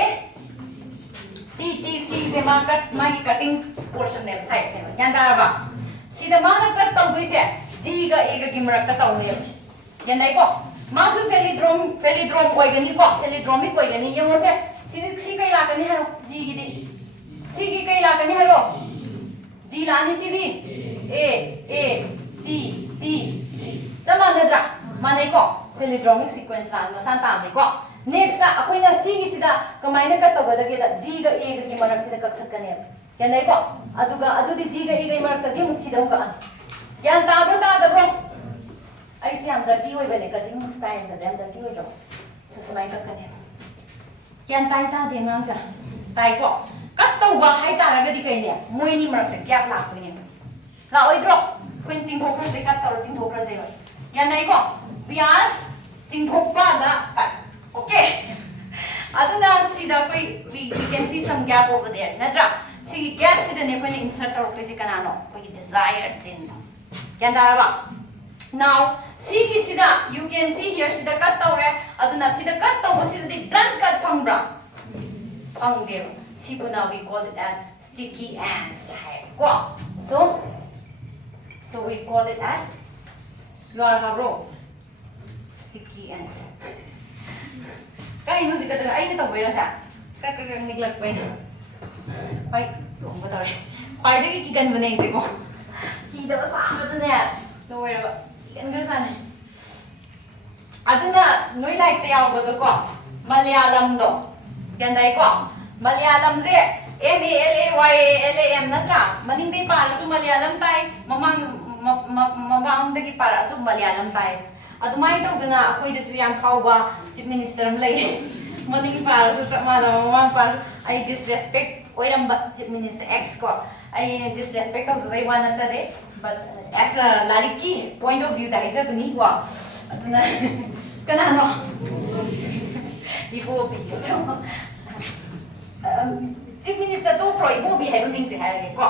TTC से मागी कटिंग पोर्शन ने साइड में यान दारबा सीधा माना कट तौ दुई से G का A का किमरक तौ ने यान दाई को मासु फेलिड्रोम ओइगनी को फेलिड्रोमिक ओइगनी ये मोसे सी कई लागनी है रो G की दी C की कई लागनी है रो G लानी सी दी A T T C जमाने द्रा माने को फेलिड्रोमिक सीक्वेंस लान मसान तामने को next अखोइना C की सिदा कमाइना कट तबदगे दा G का A की मरक सिदा कथत कने यान दाई को अदुगा अदुदी G का A की मरक तदी मुक सिदा का यान ताब्रो तादब्रो ऐसे हम दर्टी होई बने कटिंग स्टाइल दा देम दर्टी होई दो ससमाइ का कने यान ताई ता दे ngang sa ताई को कट तौबा हाइ तारगदी कइने मोइनी मरक गैप लाक्तोइने ला ओइद्रो क्विन सिंग थोक्रा से कट तौर सिंग थोक्रा से यान दाई को बियान सिंग थोक्पा दा okay aduna sida koi we can see some gap over there natra si gap sida ne koi insert tor to se kanano koi desired gene kya daraba now si ki sida you can see here sida cut tawre aduna sida cut taw sida di blunt cut phangbra phangde si kuna we call it as sticky ends ko so we call it as you are habro sticky ends cái nó gì cái ấy cái tổng về là sao các nghịch lực về phải tổng cái tàu này phải đấy cái gần bên này gì không thì đó sao mà thế này rồi rồi gần cái sao này aduna nói lại theo vào đó có Malayalam đó gần đây có Malayalam gì M A L A Y L A M nát ra mà ninh đây para su Malayalam tai mamang đây cái para su Malayalam tai adumai tawduna akhoi desu yam phawba chief minister am lay maning par su chama da mamang par I disrespect oiramba chief minister X ko I disrespect of the one chade but as a lariki point of view da isa bani wa aduna kana no ibo bi so chief minister to pro ibo bi haiba ming se haire ko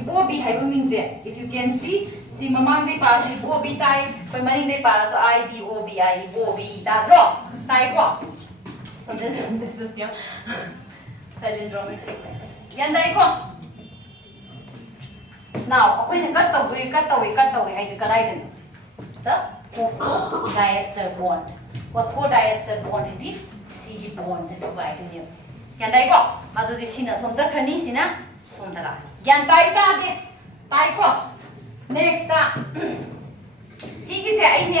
ibo bi haiba ming se if you can see si mamang de para si bo bi tai koi maning de para so I B O B I bo bi da dro tai ko so this is your palindromic sequence yan dai ko now akoi na cut tawi hai je kadai den the phosphodiester bond it is C bond to bai den yan dai ko adu de sina somja khani sina somda la yan tai ta de tai ko next see ki se ai ne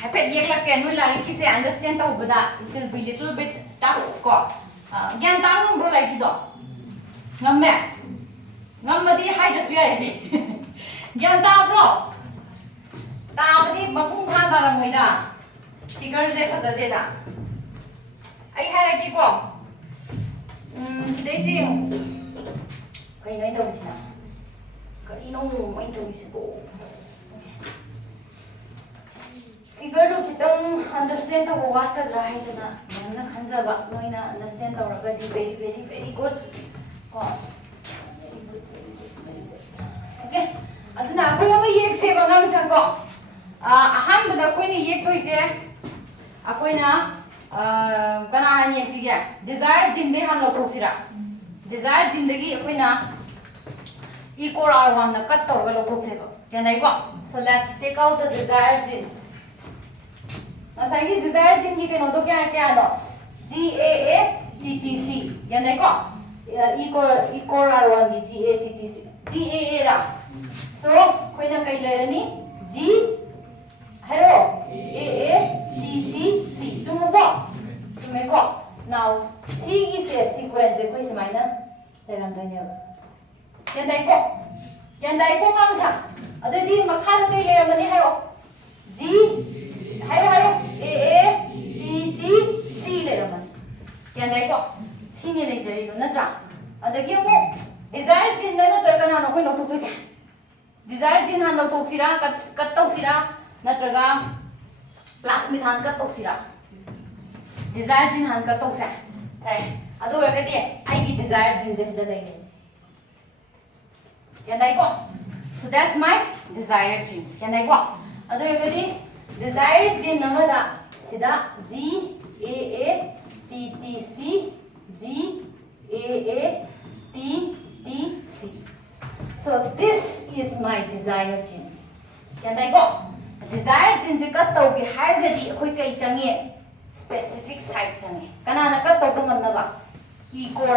hapet yek la ke noi la ki se understand ta bada it will be little bit tough ko gyan ta hum bro like do ngam madi hai da sya ne gyan ta bro ta badi bakung kha da la moi da figure je khaja de da ai hai ra ki ko sidai si kai ngai do si na cái nó ngủ anh tôi sẽ bộ figure lo kitang understand tao what ka dry na na khanjaba noina understand tao raga di very good ko very good okay aduna ako yung yek se bangang sa ko ahan bada ko ni yek to ise अखोइना कना हानि सिगे Dzire जिन दे हान लौथोक्सिरा Dzire जिन दगी अखोइना ई co R1 ना cut तौरगा लौथोक्सेबा यानाइको so let's take out the desire gene असाइगी desire gene की केनो तो क्या क्या नो GAATTC यानाइको ई कोर R1 की GAATTC रा सो खोइना कई लेरनी G हेरो AATTC चुमबो चुमेको नाउ C की से सीक्वेंस है कोई समाइना लेरमदने यानाइको मांगसा अददी मखादा कई लेरमदने हेरो G हेरो AATTC लेरमदने यानाइको C ने लेजरी दो नत्रा अदगी मो डिजायर जिन न नत्रकना नो कोई लौथोक्तोइसे डिजायर जिन हान लौथोक्सिरा कट तौसिरा नत्रगा प्लास्मिथान कट तौसिरा डिजायर जिन हान कट तौसे अरे अदो रगदि आइगी डिजायर जिन दिस द लेगे यानाइको so that's my desire gene यानाइको अदो रगदि डिजायर जिन नमदा सिदा GAATTC GAATTC so this is my desire gene यानाइको डिजायर जिन से कट तौगे हारगदी अखोइ कई चंगे स्पेसिफिक साइट चंगे कनाना कट तौबो ngमनबा ई कोर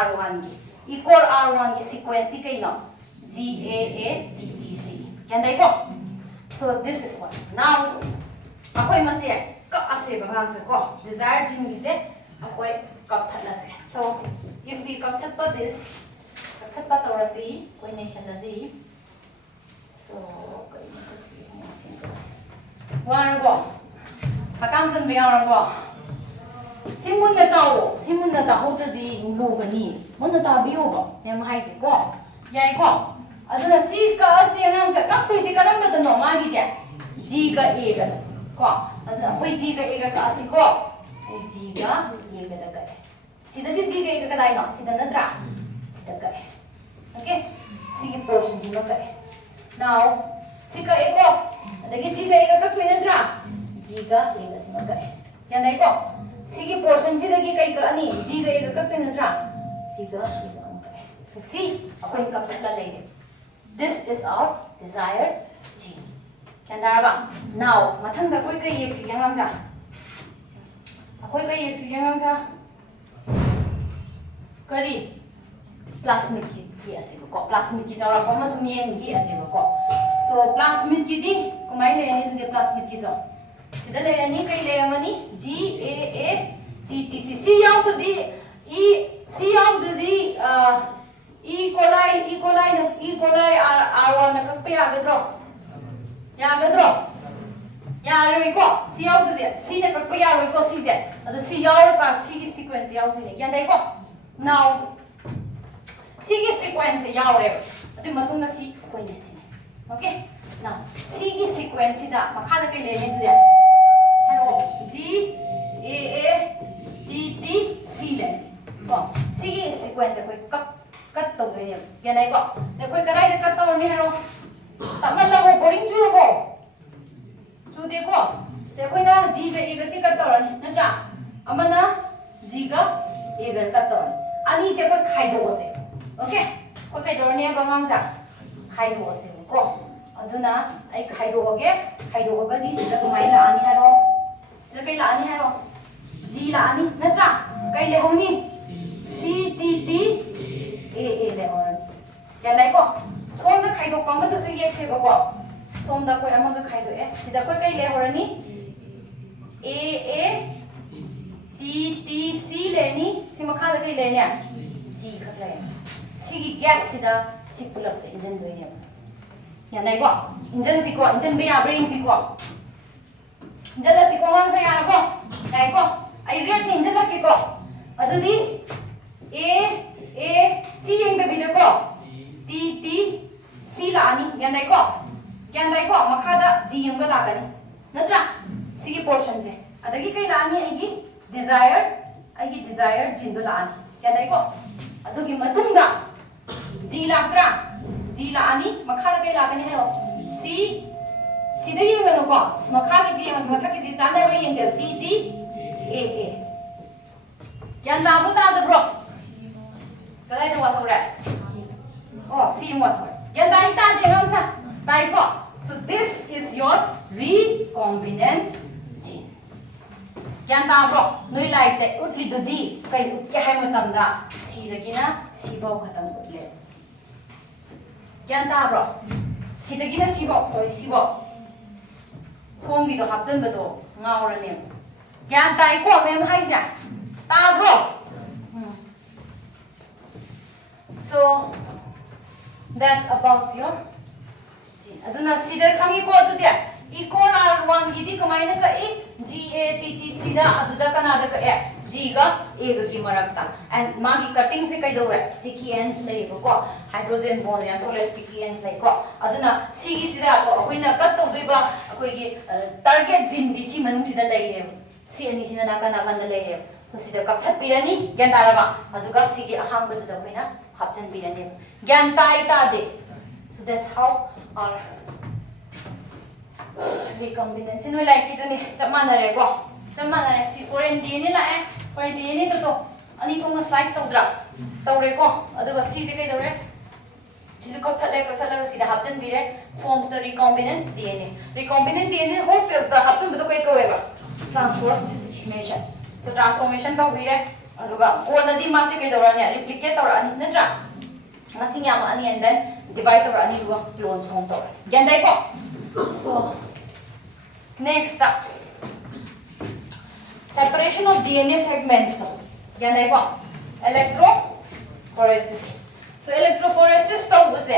R1 की ई कोर R1 की सीक्वेंस सी कइनो GAATTC यानाइको so this is one now अखोइ मसे क असे बगांग से को डिजायर जिन की से अखोइ कप थला से so if we कप थपा this कप थपा तौरसी कोइ नेशन नजी so वारबो हकाम जन बेयारबो सिमुन दा होत्रदि लुगनी मुन दा बियोबो नेम हाइसे को याइको अदुना सी का सी अंगाम से कप तुइसी करम बद नो मागी दे G का A का को अदुना कोई G का A का आसी को G का A का दा करे सिदा सी G का A का दाइ नो सिदा नत्रा सिदा करे ओके सी की पोर्शन जी नो करे नाउ सी का A को अदगी G का A का तुइ नत्रा G का A का सिमा करे यानाइको सी की पोर्शन सिदगी कई का अनि G का A का तुइ नत्रा G का A का करे so C अखोइ का पटला लेगे this is our desired gene क्या दारबा now मथंग दा कोई कई एक सी यांगाम सा अखोइ कई एक सी यांगाम सा करी प्लास्मिड की असेबो को प्लास्मिड की चावरा को मसुम येन की असेबो को so प्लास्मिड की दी कुमाई लेनी दुगे प्लास्मिड की जो सिदा लेनी कई लेरमनी GAATTC C याउ दी C याउ दी E. coli R1 na kakpe yagadro yaroi ko C yaउ दी C na kakpe yaroi ko C se ado C yaur ka C की sequence याउ दी yan dai ko now C की sequence yaure adu matung na C koi ne C okay now C की sequence da makha da kai le ne du hello GAATTC le ko C की sequence koi cut तो गए या नहीं को देखो कड़ाई ने कट तो नहीं है रो तमल लगो बोरिंग चू लगो चू देखो से कोई ना G का A का सी कट तो नहीं ना चा अमना G का A का कट तो नहीं अनी से कोई खाई दो से ओके कोई कहीं दौड़ने हैं बंगाम सा खाई दो से को अदुना आई खाई दो होगा दी सीधा तुम्हारी लानी है रो सीधा कहीं लानी है रो G लानी ना चा कहीं ले होनी CTT A le oran ya dai ko som da khai do kam da su ye se ba ko som da koi amang da khai do sida koi kai le horani AATTC le ni si ma kha da kai le ne G khat le si gi gap sida si pull up se engine do ne ya dai ko engine be ya brain si ko engine da si ko mang sa ya ko dai ko ai red ni engine la ki ko adu di A C yang da bida ko T C la ani yan dai ko makha da G yang ga la ka ni natra C की portion je adagi kai la ani ai gi desired gene do la ani yan dai ko adugi matung da G la ani makha da kai la ka ni hero Sida yengano ko makha gi si mathak gi si chana ba yeng se T T A A yan da bro da bro kalai no wa thore oh C mo thore yan da ita de ngam sa tai ko so this is your recombinant gene yan da bro noi lai te utli du di kai ut ya hai matam da si da gina si bau khatam utle yan da bro si da gina si bau sorry si bau 송기도 합전도 나오라네. 그냥 따이고 맴 하이자. 따브로. So that's about your gene. aduna sida khangi ko adu dia. I konar one gidi kamaina ka I G A T T sida aduda kana da ka e G ga A ga gi marakta and magi cutting se kai do we sticky ends lai ko hydrogen bond ya thole sticky ends lai ko aduna C gi sida ko akoina cut to doi ba akoi gi target gene di si manung sida lai ne C ani sida na kana kan lai ne so sida kap that pirani gyan tara ba aduga C gi aham ba da koina hapchan pirani gyan tai ta de so that's how our recombinant sinoi like itu nih cemana rego cemana si foreign DNA lah foreign DNA itu ani kong slice tau rego aduga si je kai dore si je kau thale si dah hapchen dire forms the recombinant DNA whole cell the hapchen betul kai kau eba transformation so transformation kau dire aduga ko na di masih kai dore ni replicate tau ani natra masih nyam ani and then divide tau ani dua clones form tau gandai ko so next up, separation of DNA segments. Yan ko, electrophoresis. So electrophoresis to use.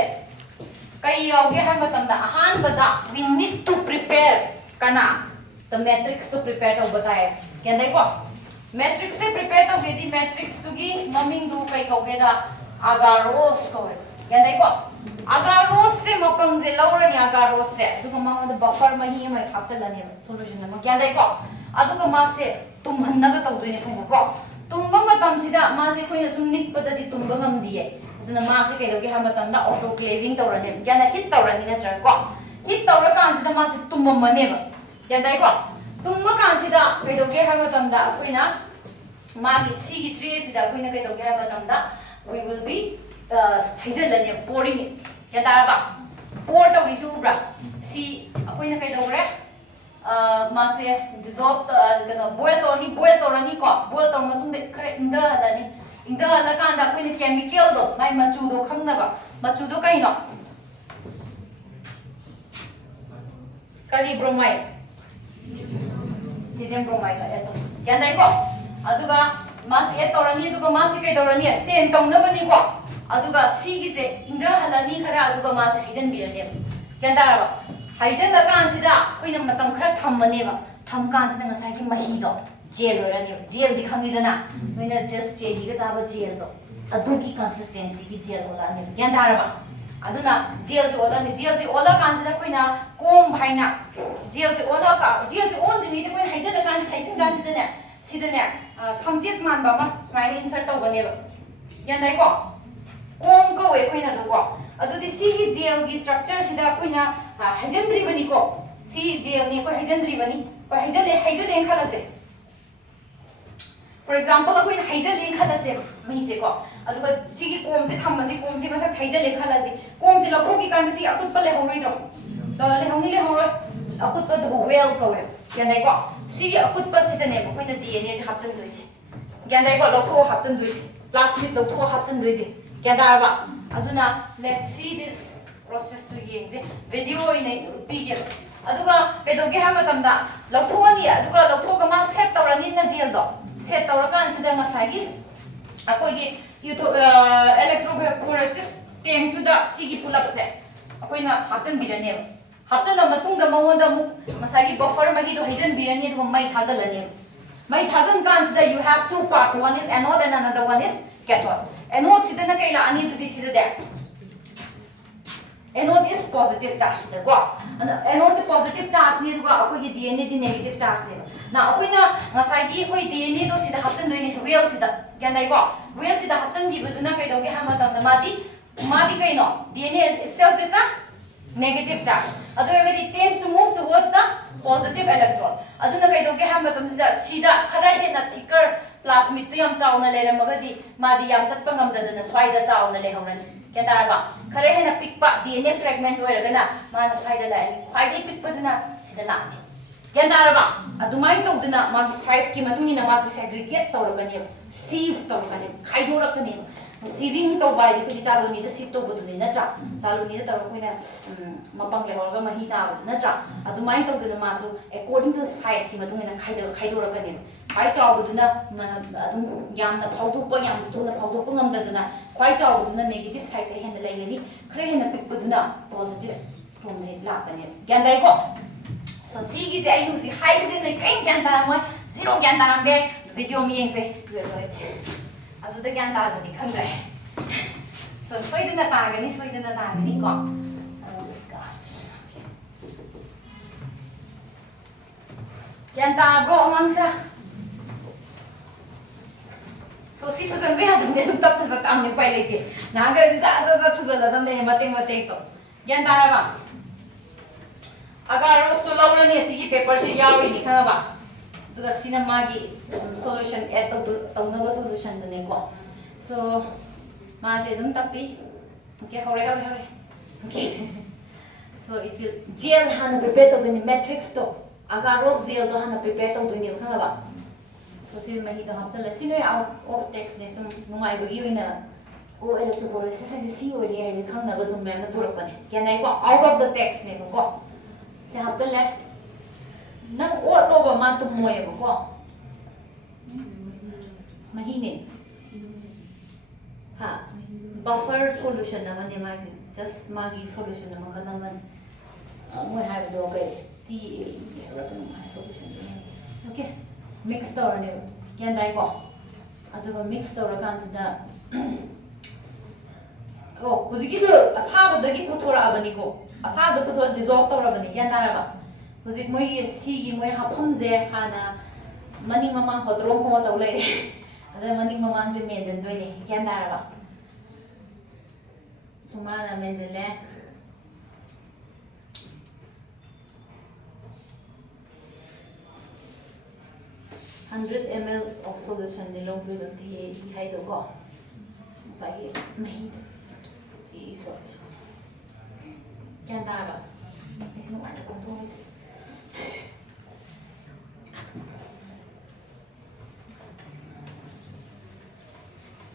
Kaya yogi ham batamda ahan bada we need to prepare kana the matrix to prepare to bataya. Yan ko, matrix se prepare to gedi matrix to gi maming du kai ko geda agarose ko. Yan ko. Agarose se mapang je laura ni agarose se aduga ma da buffer mahi mai hapchalani solution na kya dai ko aduga ma se tumhanna ba tawdine khaina ko tumba matam sida ma se khoina sum nik pada di tumba ngam diye aduna ma se kai dogi har matam da autoclaving tawrane kya na hit tawrani na tra ko hit tawra kan sida ma se tumba mane ba kya dai ko tumba kan sida kai dogi har matam da khoina ma gi si gi tree sida khoina kai dogi har matam da we will be haijalani pouring it ya taraba pour to risubra si akoina kai dore ma se dissolve kana boil to rani ko boil to matung de khare inda hala kan da akoina chemical do mai machu do khangna ba machu do kai no kari bromide sodium bromide ka eto ya dai ko aduga ma se to rani aduga ma se kai do rani stain tong na bani ko aduga si gi se inda halani khara aduga ma se hijan birane kya taraba hijan la kan sida koina matam khara thammane ba tham kan sida ngasai ki mahi do gel rani gel di khangi dana koina just gel gi ga taba gel do adugi consistency ki gel hola ne kya taraba aduna gel se ola kan sida koina kom bhaina gel se on ni de koina hijan la kan sida ne samjit man ba ma smile insert to bane ba kya dai ko Om ko we koina do ko adu di si gel gi structure sida koina hajandri bani ko si gel ni ko hajandri bani ko hajale khala se for example koina hajale khala se mai se ko adu ko si gi kom se tham se kom se ma sak hajale khala di kom se lokho gi kan si akut pale horoi do le horoi akut pa do well ko we yan dai ko si gi akut pa sida ne ko koina DNA hap chan doi se yan dai ko lokho hap chan doi se plasmid lokho hap chan doi se Yadaba. Aduna, let's see this process to use video in a video. Aduga, Pedogi Hamatamda, Lotuani, Aduga, Lotogama, set or an in the Zildo, set or a gun, Sagi, Akogi, electrophoresis came to the Sigi pull up set. Akoina, Hudson be the name. Hudson of Matunga Mawanda Masagi buffer Magido Hazen be a name of my Hazal name. My cousin guns that you have two parts, one is anode and another one is cathode. Anode sida na kaila ani to this sida there. Anode is positive charge sida ko. Anode is positive charge ni ko ako hi DNA di negative charge ni. Na ako na ngasai gi ko DNA do sida haptan do ni real sida. Ganai ko. Real sida haptan gi buduna kai do gi hama tam na madi kai no. DNA itself is a negative charge. Otherwise, it tends to move towards the positive electron. Aduna kay doge ham matam sida khara hena thicker plasmid to yam chawna leramagadi madi yam chatpa ngamdadana swaida chawna lehorani. Kya taraba khara hena pikpa DNA fragments oiragana mana swaida lai khwaidi pikpaduna sida lakni. Kya taraba adumai tawduna magi size ki matungina magi segregate tawragani sieve tawragani khaidorakani. Sieving to by the Chaloni, the Sip to Buduni Natra, Chaloni, the Tarapina, Mapang Lehoga Mahita, Natra, at the mind of the Maso, according to the size, Kimatun and Kaidorakanim. I chow Buduna, Yam the Pautupa Yam, to the Pautupungam Dadana, quite chow Buduna negative side, the hand the lady, creating a big Buduna, positive from the Lakanim. Gandai. So, see, is I use the highs in the Gantan, 0 Gantan, video me and say, you are it. अदुदा ज्ञान ताजनी खंद्रे सो सोइदना तागनी को ज्ञान ताब्रो अंगसा सो सी सुजन बे हदम ने तब तक तामने पहिले के नागर जा थुजला दम ने मते तो ज्ञान ताराबा अगर रोस्तो लौरने सी की पेपर से यावरी नि खबा दुगा सिनेमा की solution add to solution the neko. So maze dum tapi okay hore okay so it will gel hana prepare to the matrix to agaros gel to hana prepare to the khaba so sil mahi to hapsala sino out of text ne sum nungai bagi wina o electrophoresis si ori ai khangna ba sum mem na purakpane kenai ko out of the text ne ko se hapsala nang ot lo ba ma tum moy ba ko mahine ha buffer solution naman ni magi just magi solution naman kanaman mo have do kay ta solution okay mix tower ne yan dai ko adugo mix tower kansida oh hujiki do asaba dagi puthora abani ko asaba puthora dissolve tower abani yan daraba hujik moi si gi moi hapam je hana maning mamang hodrom ko taw lai ada maning mamang se mention doi ne yan daraba sumana mention le 100 ml of solution ni long brew ng tea hay to ko masaya may tea solution yan daraba kasi mo ano kung tuloy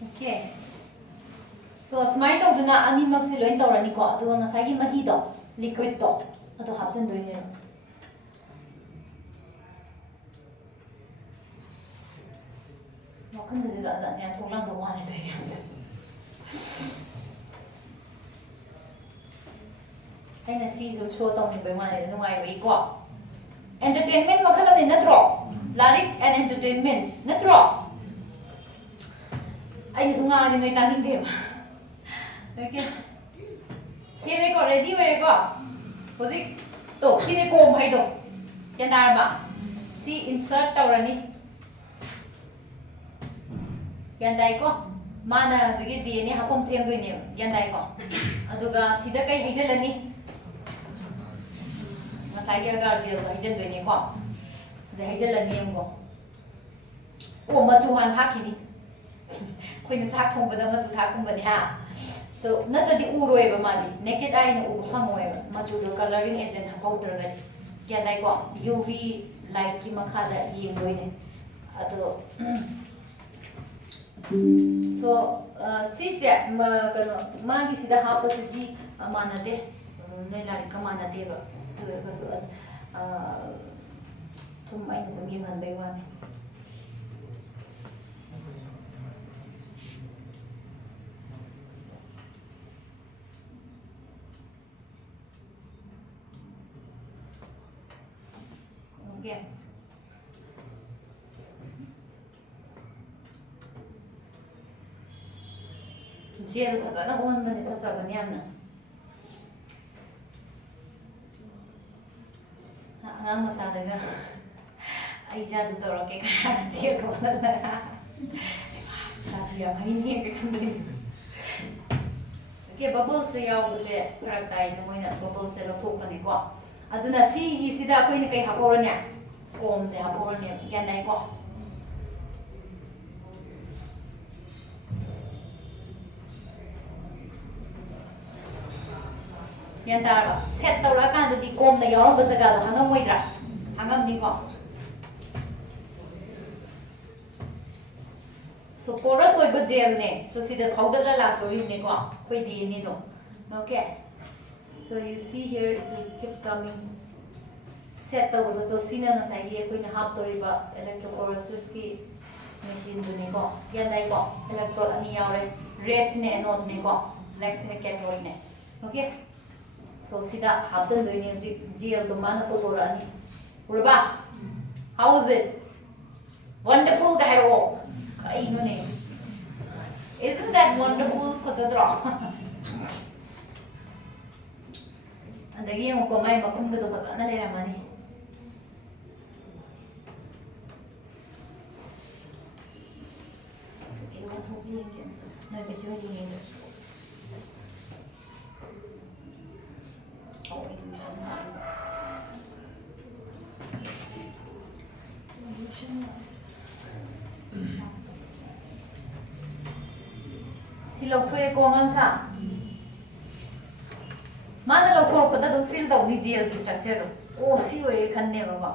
okay so smile to duna ani magsiloin tawrani ko aduga ngasagi mahi to liquid to ado hapsan doi ne 큰 데서 그냥 동랑도 안에 되게 cái si zum show tông thì bởi ngoài này ngoài với có entertainment mà khá là nên nατро lyric and entertainment natro anh dùng ngang thì người ta tin thêm ok xem đây có ready vậy có có gì tổ khi này cùng hay tổ cái nào mà si insert tàu ra đi Yandai ko mana zigi DNA hapom sem doi ne yandai ko aduga sida kai hijalani masai ga garjel ko hijal doi ne ko ze hijalani em ko o ma chu han thakini khoin thak thong bada ma chu thak kum bani ha to natra di uroi ba ma di naked eye ne u phamoi ba ma chu do coloring agent ha powder ga yandai ko UV light ki makha da yeng doi ne ado so si se ma kano magi sida hapa sidi mana de ne lari kamana de ba to so tum ai so mi man bai wa okay Gel fazla on bane fazla bane amna ngang masa daga ai jadu toro ke kana gel ko na ta dia mai ni ke kan dai के bubble से यावबसे फरक ताई Moina bubble से लथोपने को अदुना सी सिदा अखोइने कई हापोरने कोम से हापोरने ग्यान दाई को ग्यान तारो सेट तौरा कांददी कोम दा यावब जगा दा हंगम मोइद्रा हंगम नि को so porous oiba gel ne so sida powder la tori ne ko koi di ni do okay so you see here it will keep coming set ta go to sina na sai ye koi na hap tori ba electrophoresis ki machine do ne ko ya dai ko electrode ani yaure red ne anode ne ko black ne cathode ne okay so sida hap jan do ni gel do man ko tora ani urba how is it wonderful guy ro isn't that wonderful for the draw? And again, I'm going to come to the Pasana money. Silokwe Kongan Sa Mother of Torpata don't feel the GL structure. Oh, see where you can never go.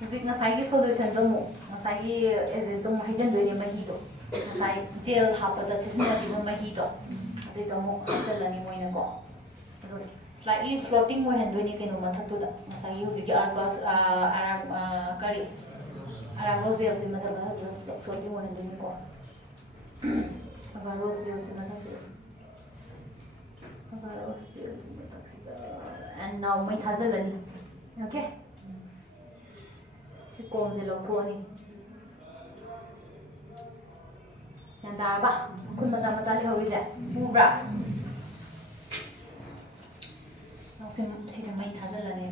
Nasai solution the mo, Nasai is it the Mahisan doing a mahito. Nasai jail happer the system of mahito. They don't know any go. Slightly floating when doing it in Matatuda. Nasai use the Arbas Arab curry. Aragos is in the floating one in the Nico. Avaros is in the Avaros and now my Tazalani. Okay? She comes a lot of and Darba, Kumazamatali, how is that? Mubra. Now see the my Tazalani.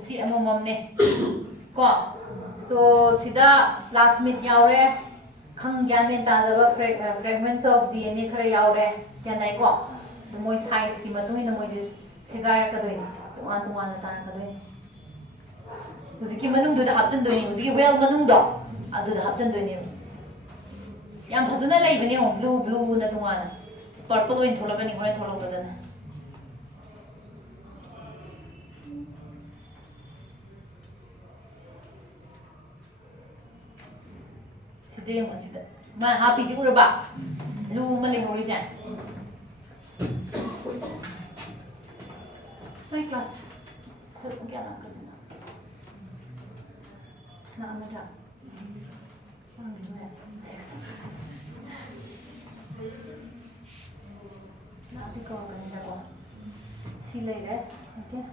See a mom ne ko so sida plasmid yaure khang gyan men ta da fragments of DNA khara yaure kyan dai ko the moi size ki matu ina moi this segar ka doi to an tar ka doi uzi ki manung do da hapchen doi uzi ki well manung do adu da hapchen doi ne yam phajana lai bane blue na to an purple win thola ka ni hore thola ka da mà happy chứ không bạn lu mà lên ngồi chả mấy class sao cũng kia là cái nào mà chả nào thì còn cái này là xin lấy đấy ok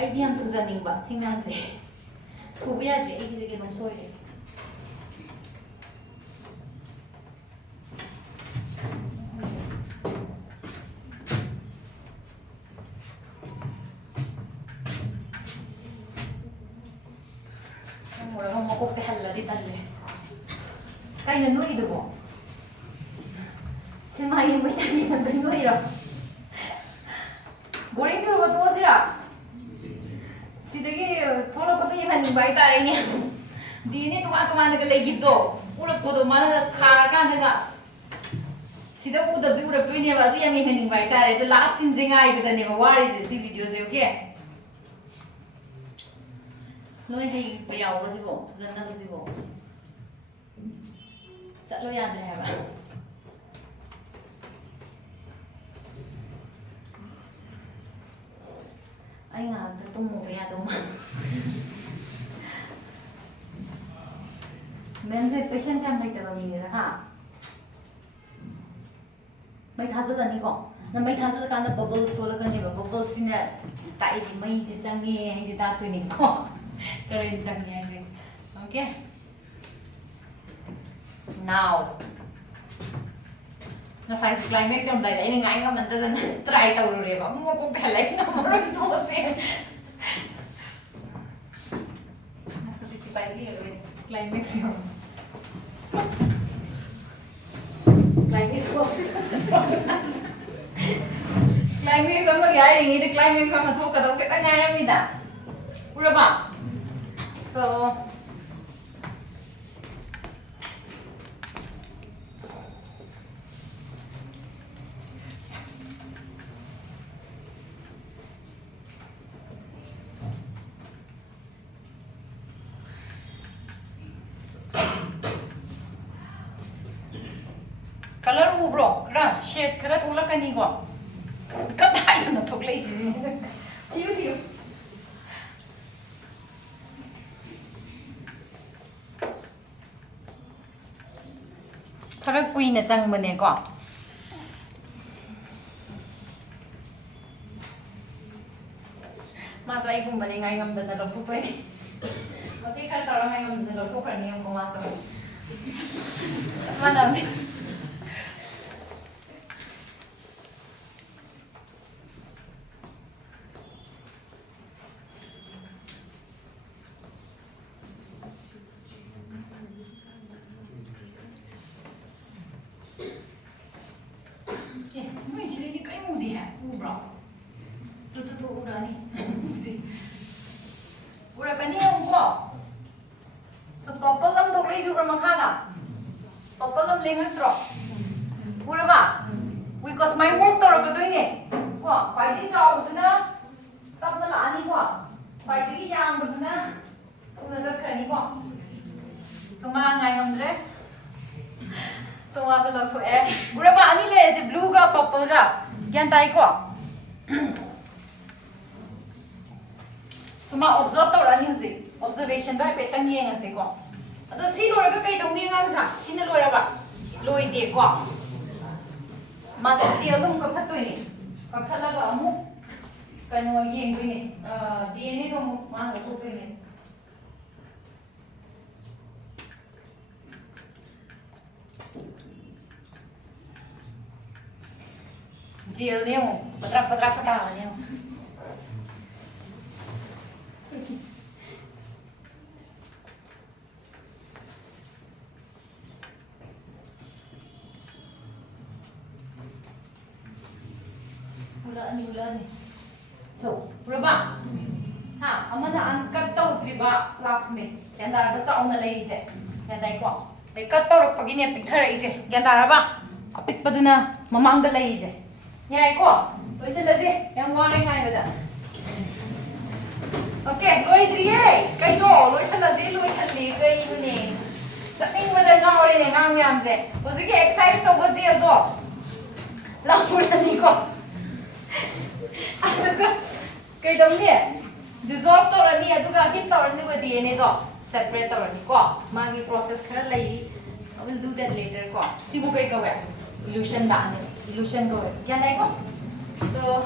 idea am tuzaning ba singnam se kubiya je ek jage non soire mura ga mako te halla di talle kai na no ido bo se mai mai ta mi na no ira goring churu ba to sira Sidagi tholo pati yang baik tarik ni, di ni tuan nak lagi tu, urat bodoh mana khar kan dekat, sidak udah sih urat tu ini apa tu yang ni baik tarik, tu last scene jengai kita ni, what is this video sih, okay? Noi hay bayar orang sih bo, tu jangan sih bo, sat lo yang ada apa? Ay nga, tumuto ya tuma. Men say patient jam like the ha. थाजलनिको ना मई थाजल कांदा bubbles थोलकनेबा bubbles सिना ताइदि मई से change हाइजे तातुनिको current change हाइजे okay now ngasai climax yang dai ini ngai ngam anta dan try tahu re ba mo ko phelai na maro to se na ko ti pai bi re climax yang climax ko climax sama gaya ini itu climax sama tu kata kita ngai na mi da ura ba so color ubro kra shade kra thola kani ko kadai na thoklei tiu tiu khara kui na chang bane ko ma so ai kum bane ngai ngam da lo pu pe mati kha tara ngai ngam da lo ko khani ko ma so mana me Ura kani ang ko. So purple lam thok rei ju from makana. Purple lam lengan tro. Ura ba. Because my move to ro ko ni. Ko pai di chaw bu na. Tap na la ani ko. Pai di yang bu na. Tu na ja khani ko. So ma ngai ngam re. So wa sa lak tho e. Ura ba ani le je blue ga purple ga. Gyan tai ko. So ma observe tau rani huse observation ba pe tang yeng ase ko ado si lora ga kai dong ni ngang sa sin lora ba loi de ko ma ti alum ko thatoi ni ka khala ga amu kano yeng bi ni dna ko ma ro ko ni jil ni mo patrak pata ni Ulani. So, Raba. Ha, amana ang cut tau triba classmate. Yan dara ba chaw na lai je. Yan dai ko. Dai cut tau pag ini picture ise. Yan dara ba? Apik pa duna mamang da lai je. Nyai ko. Loi se laje. Yang wa ngai ngai bada. Okay, loi driye. Kai no, loi se laje loi se li kai ni. Sa ting bada ngawri ne ngang nyam je. Ozi ke exercise to bo je do. La pura ni ko. Kay dong ni dissolve to rani aduga hit to rani ko DNA to separate to rani ko magi process khara lai I will do that later ko sibu kai ko illusion da illusion ko yan dai ko so